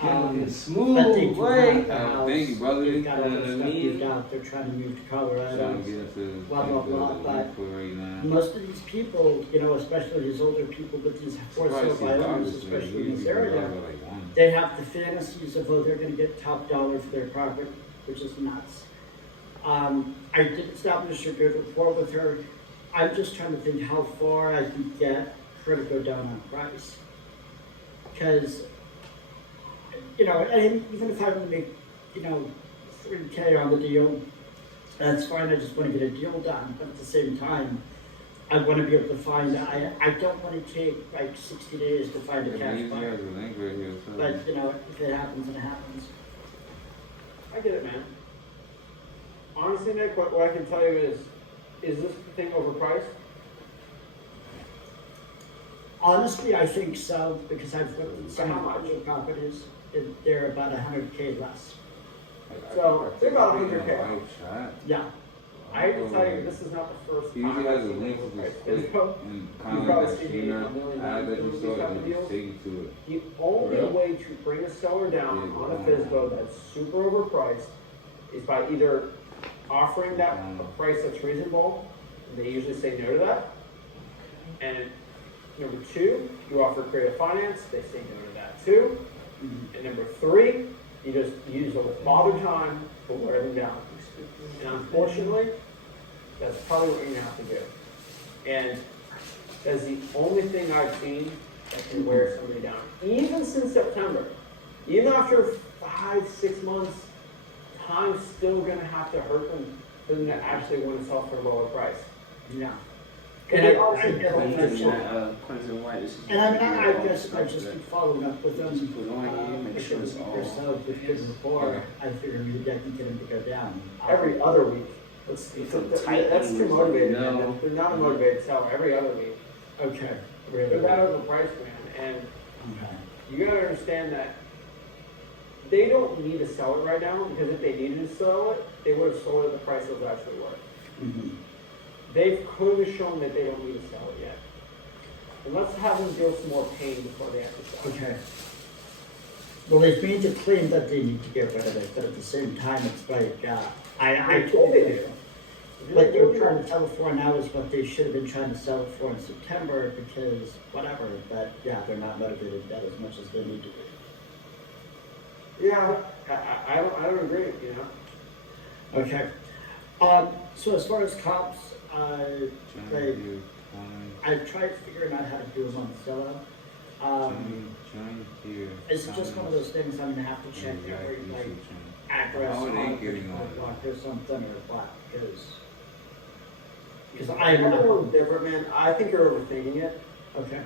Smooth, but they do boy. have the house. Thank you, brother. They've got all You know their what I stuff mean? moved out. They're trying to move to Colorado. Trying to get into Blah blah blah. But right now. most of these people, you know, especially these older people with these for sale by owners, especially in this area, they have the fantasies of, oh, they're going to get top dollar for their property, which is nuts. I did establish a good rapport with her. I'm just trying to think how far I can get her to go down on price. Because, you know, and even if I want to make, you know, $3K on the deal, that's fine. I just want to get a deal done. But at the same time, I want to be able to find, I don't want to take like 60 days to find a cash buyer. But, you know, if it happens, it happens. I get it, man. Honestly, Nick, what I can tell you is this thing overpriced? Honestly, I think so, because I've looked at some of the properties, they're about 100K less. So, they're about 100K. Yeah. I hate to tell you, this is not the first time I've seen overpriced Fisco. You've probably seen a million times doing these type of deals. The only way to bring a seller down on a Fisco that's super overpriced is by either offering that a price that's reasonable, and they usually say no to that. And number two, you offer creative finance, they say no to that too. And number three, you just use all the bother time to wear them down. And unfortunately, that's probably what you're gonna have to do. And that's the only thing I've seen that can wear somebody down. Even since September, even after 5-6 months, time's still gonna have to hurt them for them to actually want to sell for a lower price. Yeah. And And I I guess I just keep following up with them. make sure it's all. Yourself with good rapport, I figure maybe I can get them to go down. Every other week. That's too motivated, man. They're not a motivated seller. Every other week. Okay. They're that overpriced, man. And you gotta understand that they don't need to sell it right now, because if they needed to sell it, they would have sold it at the price it was actually worth. They've clearly shown that they don't need to sell it yet. And let's have them deal some more pain before they actually sell it. Okay. Well, they've made the claim that they need to get rid of it, but at the same time, it's like, I told you. What they were trying to sell it for now is what they should have been trying to sell it for in September, because whatever, but yeah, they're not motivated that as much as they need to be. Yeah, I don't agree, you know? Okay. So as far as comps, I tried figuring out how to do them on Zillow. It's just one of those things I'm gonna have to check every like address on the block or something or what, because I I'm a little different, man. I think you're overthinking it. Okay.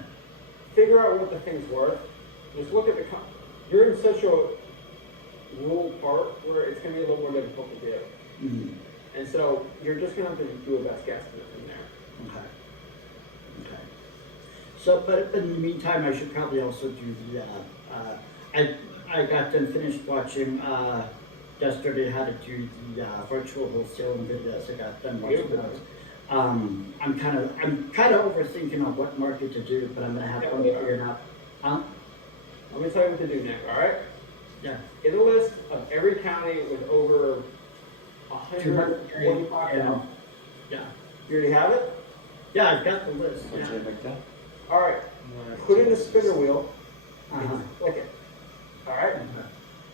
Figure out what the thing's worth. Just look at the. You're in such a rural part where it's gonna be a little more difficult to do. And so you're just gonna have to do a best guesstimate from there. Okay. Okay. So, but in the meantime, I should probably also do the, I got done finished watching, yesterday how to do the, virtual wholesaling videos. I got done watching those. I'm kind of overthinking on what market to do, but I'm gonna have fun figuring out. Let me tell you what to do, Nick, alright? Yeah. Get a list of every county with over 145 yeah. Yeah. You already have it? Yeah, I've got the list. Yeah. Alright. Put in the spinner wheel. Uh-huh. Click it. Alright?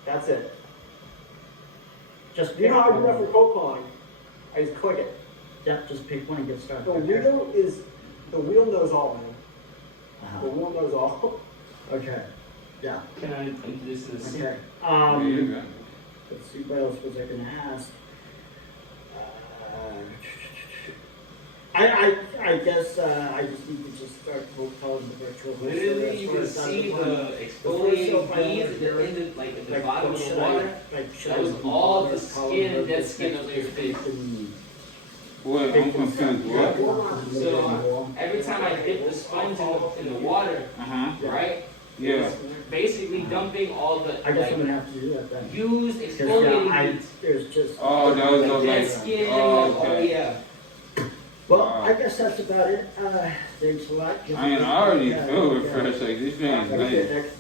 That's it. Just you know how I do that one. for cold calling? I just click it. Yeah, just pick one and get started. The wheel knows all, man. Uh-huh. The wheel knows all. Okay. Yeah. Can I introduce this? Okay. Let's see, what else was I gonna ask? I guess I just need to just start cold calling the virtual. Literally, you can see the exfoliating beads at the bottom of the water. That was all the skin, dead skin of your face. Wait, I'm confused. What? So every time I dip the sponge in the water, right? Yeah. It's basically dumping all the I guess I'm gonna have to do that then. used exfoliating beads. There's just dead skin. Oh yeah. Well, I guess that's about it. Thanks a lot. I mean, I already feel refreshed. Like, this thing is nice.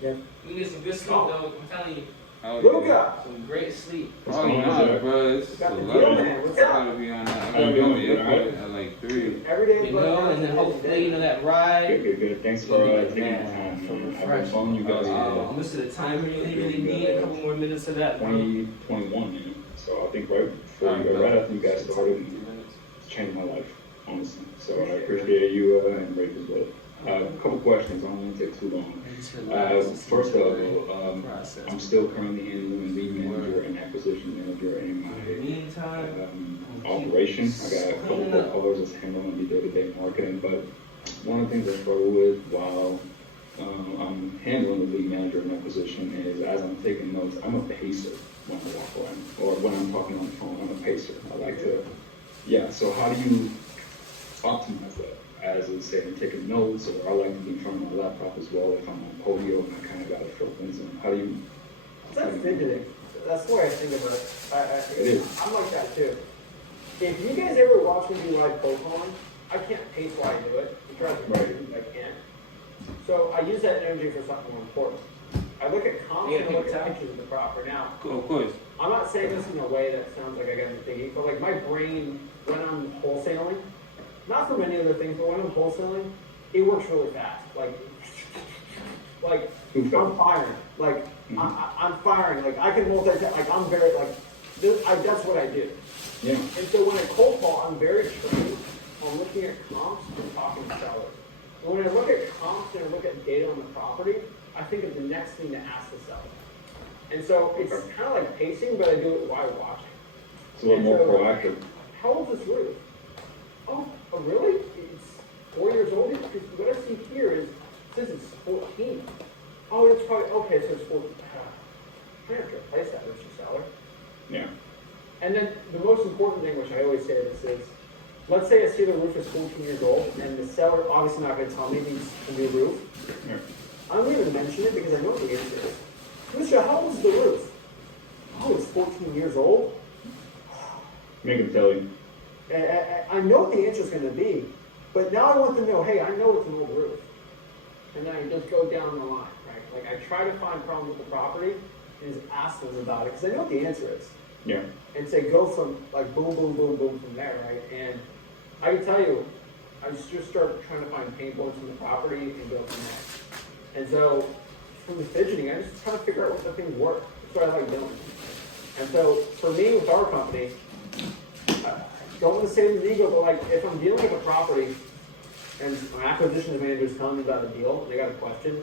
Yep. You get some good sleep though. I'm telling you. Oh, Luca! Some great sleep. Oh, no, bro. It's Got the 11. deal, man. What's up? I gotta be on that. I gotta be on the airport at like 3. Every day You know, and then hopefully, you know, that ride. Good. Thanks for taking the time. I've been following you guys I'm listening to the timer. You really need a couple more minutes of that. 2021, man. So I think right after you guys started, it's changed my life, honestly. So I appreciate you and Ray as well. A couple questions. I don't want to take too long. First of all, I'm still currently handling lead manager and acquisition manager in my operation. I got a couple of portfolios that's handling the day-to-day marketing, but one of the things I struggle with while I'm handling the lead manager and acquisition is as I'm taking notes, I'm a pacer when I walk around, or when I'm talking on the phone, I'm a pacer. I like to, so how do you optimize that? As I say, I'm taking notes, or I like to be in front of my laptop as well if I'm on podium and I kind of got to throw things in. How do you? That's fidgeting. That's the way I think about it. It is. I'm like that too. If you guys ever watch me do live cold calling, I can't pace while I do it. It drives me crazy, but I can't. So I use that energy for something more important. I look at comps and I look at pictures of the proper. Now, Of course. I'm not saying this in a way that sounds like I got a biggie, but like my brain, when I'm wholesaling, not for many other things, but when I'm wholesaling, it works really fast. Like I'm firing. Like I'm firing. Like I can multitask. Like I'm very that's what I do. Yeah. And so when I cold call, I'm very trained on looking at comps and talking to sellers. And when I look at comps and I look at data on the property, I think of the next thing to ask the seller. And so it's kind of like pacing, but I do it while watching. It's a little more proactive. How old is this roof? Oh, really? It's 4 years old? Because what I see here is, it says it's 14. Oh, it's probably, okay, so it's 14. I have to replace that, Mr. Seller. Yeah. And then the most important thing, which I always say this is, let's say I see the roof is 14 years old, and the seller obviously not going to tell me he needs a new roof. Yeah. I don't even mention it because I know what the answer is. Mr. How old is the roof? Oh, it's 14 years old? Make him tell you. I know what the answer is going to be, but now I want to know, hey, I know it's an old roof. And then I just go down the line, right? Like I try to find problems with the property and just ask them about it, because I know what the answer is. Yeah. And say, go from like boom, boom, boom, boom from there, right? And I can tell you, I just start trying to find pain points in the property and go from there. And so from the fidgeting, I just try to figure out what the things work. That's what I like doing. And so for me with our company, don't want to say the ego, but like if I'm dealing with a property and my acquisitions manager's telling me about a deal and they got a question,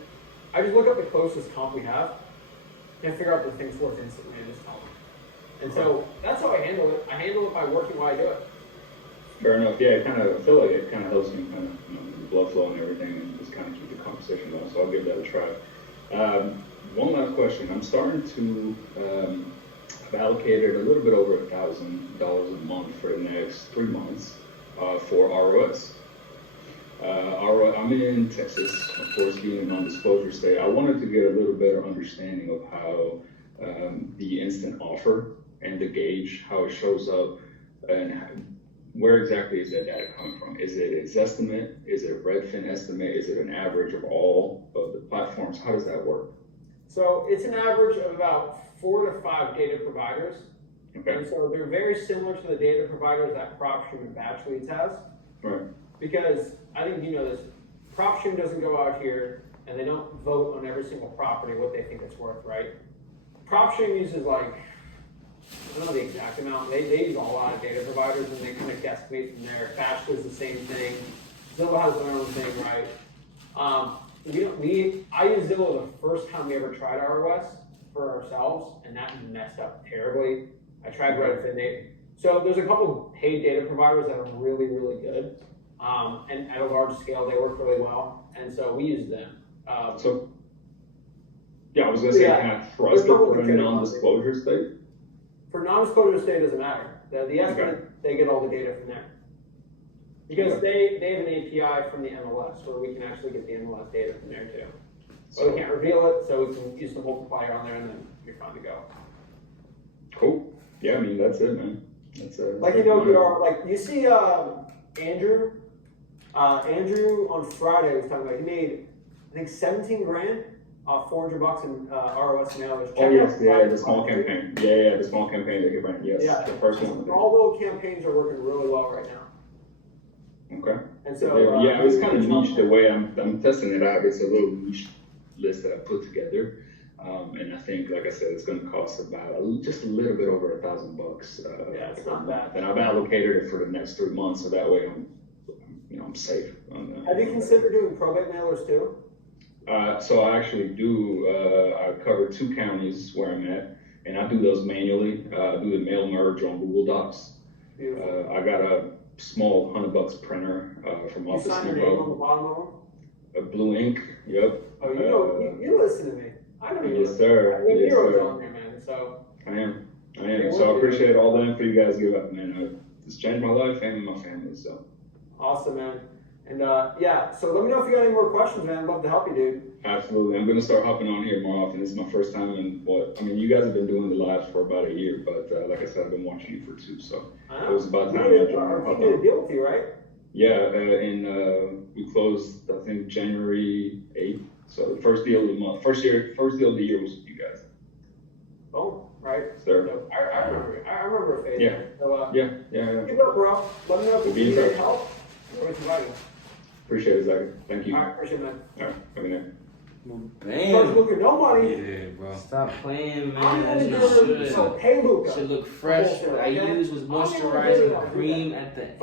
I just look up the closest comp we have and figure out the thing's worth instantly and just tell them. And so that's how I handle it. I handle it by working while I do it. Fair enough. Yeah, I feel like it kind of helps me kind of blood flow and everything, and just kind of keep the conversation going. So I'll give that a try. One last question. I'm starting to I've allocated a little bit over $1,000 a month for the next 3 months for ROS. I'm in Texas, of course, being a non-disclosure state. I wanted to get a little better understanding of how the instant offer and the gauge, how it shows up, and where exactly is that data coming from? Is it its estimate? Is it a Redfin estimate? Is it an average of all of the platforms? How does that work? So it's an average of about 4 to 5 data providers. Okay. And so they're very similar to the data providers that PropStream and Batch Leads has. Right. Because I think you know this, PropStream doesn't go out here and they don't vote on every single property what they think it's worth, right? PropStream uses like, I don't know the exact amount, they use a lot of data providers and they kind of guesstimate from there. Batch does the same thing. Zillow has their own thing, right? I used Zillow the first time we ever tried ROS for ourselves, and that messed up terribly. I tried Redfin. So there's a couple paid data providers that are really, really good, and at a large scale, they work really well, and so we use them. I was gonna say, can I trust it for a non-disclosure state? For non-disclosure state, it doesn't matter. The estimate, they get all the data from there. Because they have an API from the MLS where we can actually get the MLS data from there too. But we can't reveal it, so we can use the multiplier on there and then you're fine to go. Cool. Yeah, I mean, that's it, man. That's like, you know, we are, like, you see Andrew? Andrew on Friday was talking about, he made, I think, 17 grand $400 in ROS mailers. Oh yes, yeah, the small campaign. Yeah, the small campaign that you ran. Yes, Yeah. the first one. All little campaigns are working really well right now. Okay. And so yeah, it's kind of niche the way I'm testing it out. It's a little niche list that I put together, and I think, like I said, it's going to cost about just a little bit over $1,000. Yeah, it's not bad. And I've allocated it for the next 3 months, so that way I'm safe. Have you considered doing probate mailers too? So I actually do. I cover 2 counties where I'm at, and I do those manually. I do the mail merge on Google Docs. I got a small $100 printer from You Office sign your name on the Depot. bottom of them? Blue ink. Yep. Oh, you know, you listen to me. I know you Yes, listen. sir. I mean, Yes, Nero's sir. on here, man. So I am. So I appreciate all the info you guys give up, man. It's changed my life and my family. So awesome, man. And yeah, so let me know if you got any more questions, man. I'd love to help you, dude. absolutely, I'm gonna start hopping on here more often. This is my first time, and you guys have been doing the lives for about a year, but like I said, I've been watching you for 2, so it was about time. You did a deal with you, right? Yeah, and we closed, I think, January 8th. So the first deal of the month, first deal of the year was with you guys. Oh, right. Sir. So, I remember a phase. Yeah. So, Yeah. Keep it up, bro. Let me know if you Be in need any touch. help. Or if you like it. Appreciate it, Zach. Thank you. All right, appreciate it, man. All right, have a good night. Starts looking no money. Yeah, bro. Stop playing, I'm man. only That doing shit so hey Luca. should look fresh. What I used was moisturizing cream at the end.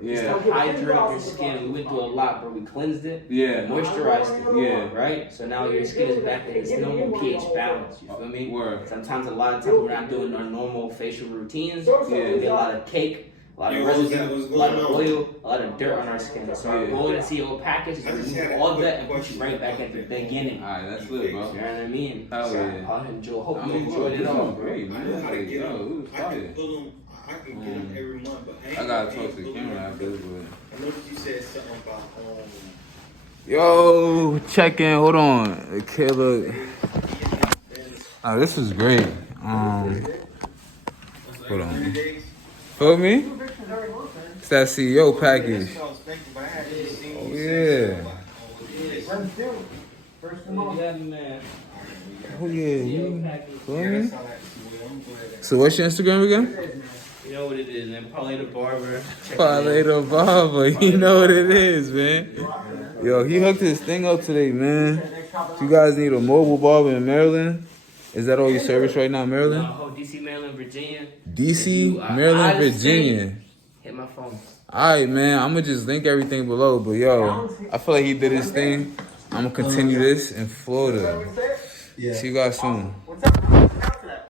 Yeah. To hydrate your skin. We went through a lot, bro. We cleansed it. Yeah. Moisturized it. Yeah. Right? So now your skin is back in its normal pH balance. You feel me? Sometimes a lot of times we're not doing our normal facial routines. We get a lot of cake. A lot of residue, a lot of oil, a lot of dirt on our skin. So our goal in CEO package is to remove all of that and put you right back at the beginning. Alright, that's lit, bro. You know what I mean? Hell So yeah. I hope I you mean, enjoyed it all, bro. great, man. Like, yo, it was fire. I can get them every month, but I gotta talk to the camera after this, but. I noticed you said something about Yo, check in. Hold on, Caleb. Oh, this is great. Hold on. Feel me? It's that CEO package. Oh yeah. Oh yeah. Feel me? So what's your Instagram again? You know what it is, man. Parlay the Barber. Parlay the Barber. You know what it is, man. Yo, he hooked his thing up today, man. If you guys need a mobile barber in Maryland, is that all your service right now, Maryland? No, DC, Maryland, Virginia. DC, Maryland, Virginia. Hit my phone. Alright, man. I'm gonna just link everything below. But yo, I feel like he did his thing. I'm gonna continue this in Florida. See you guys soon.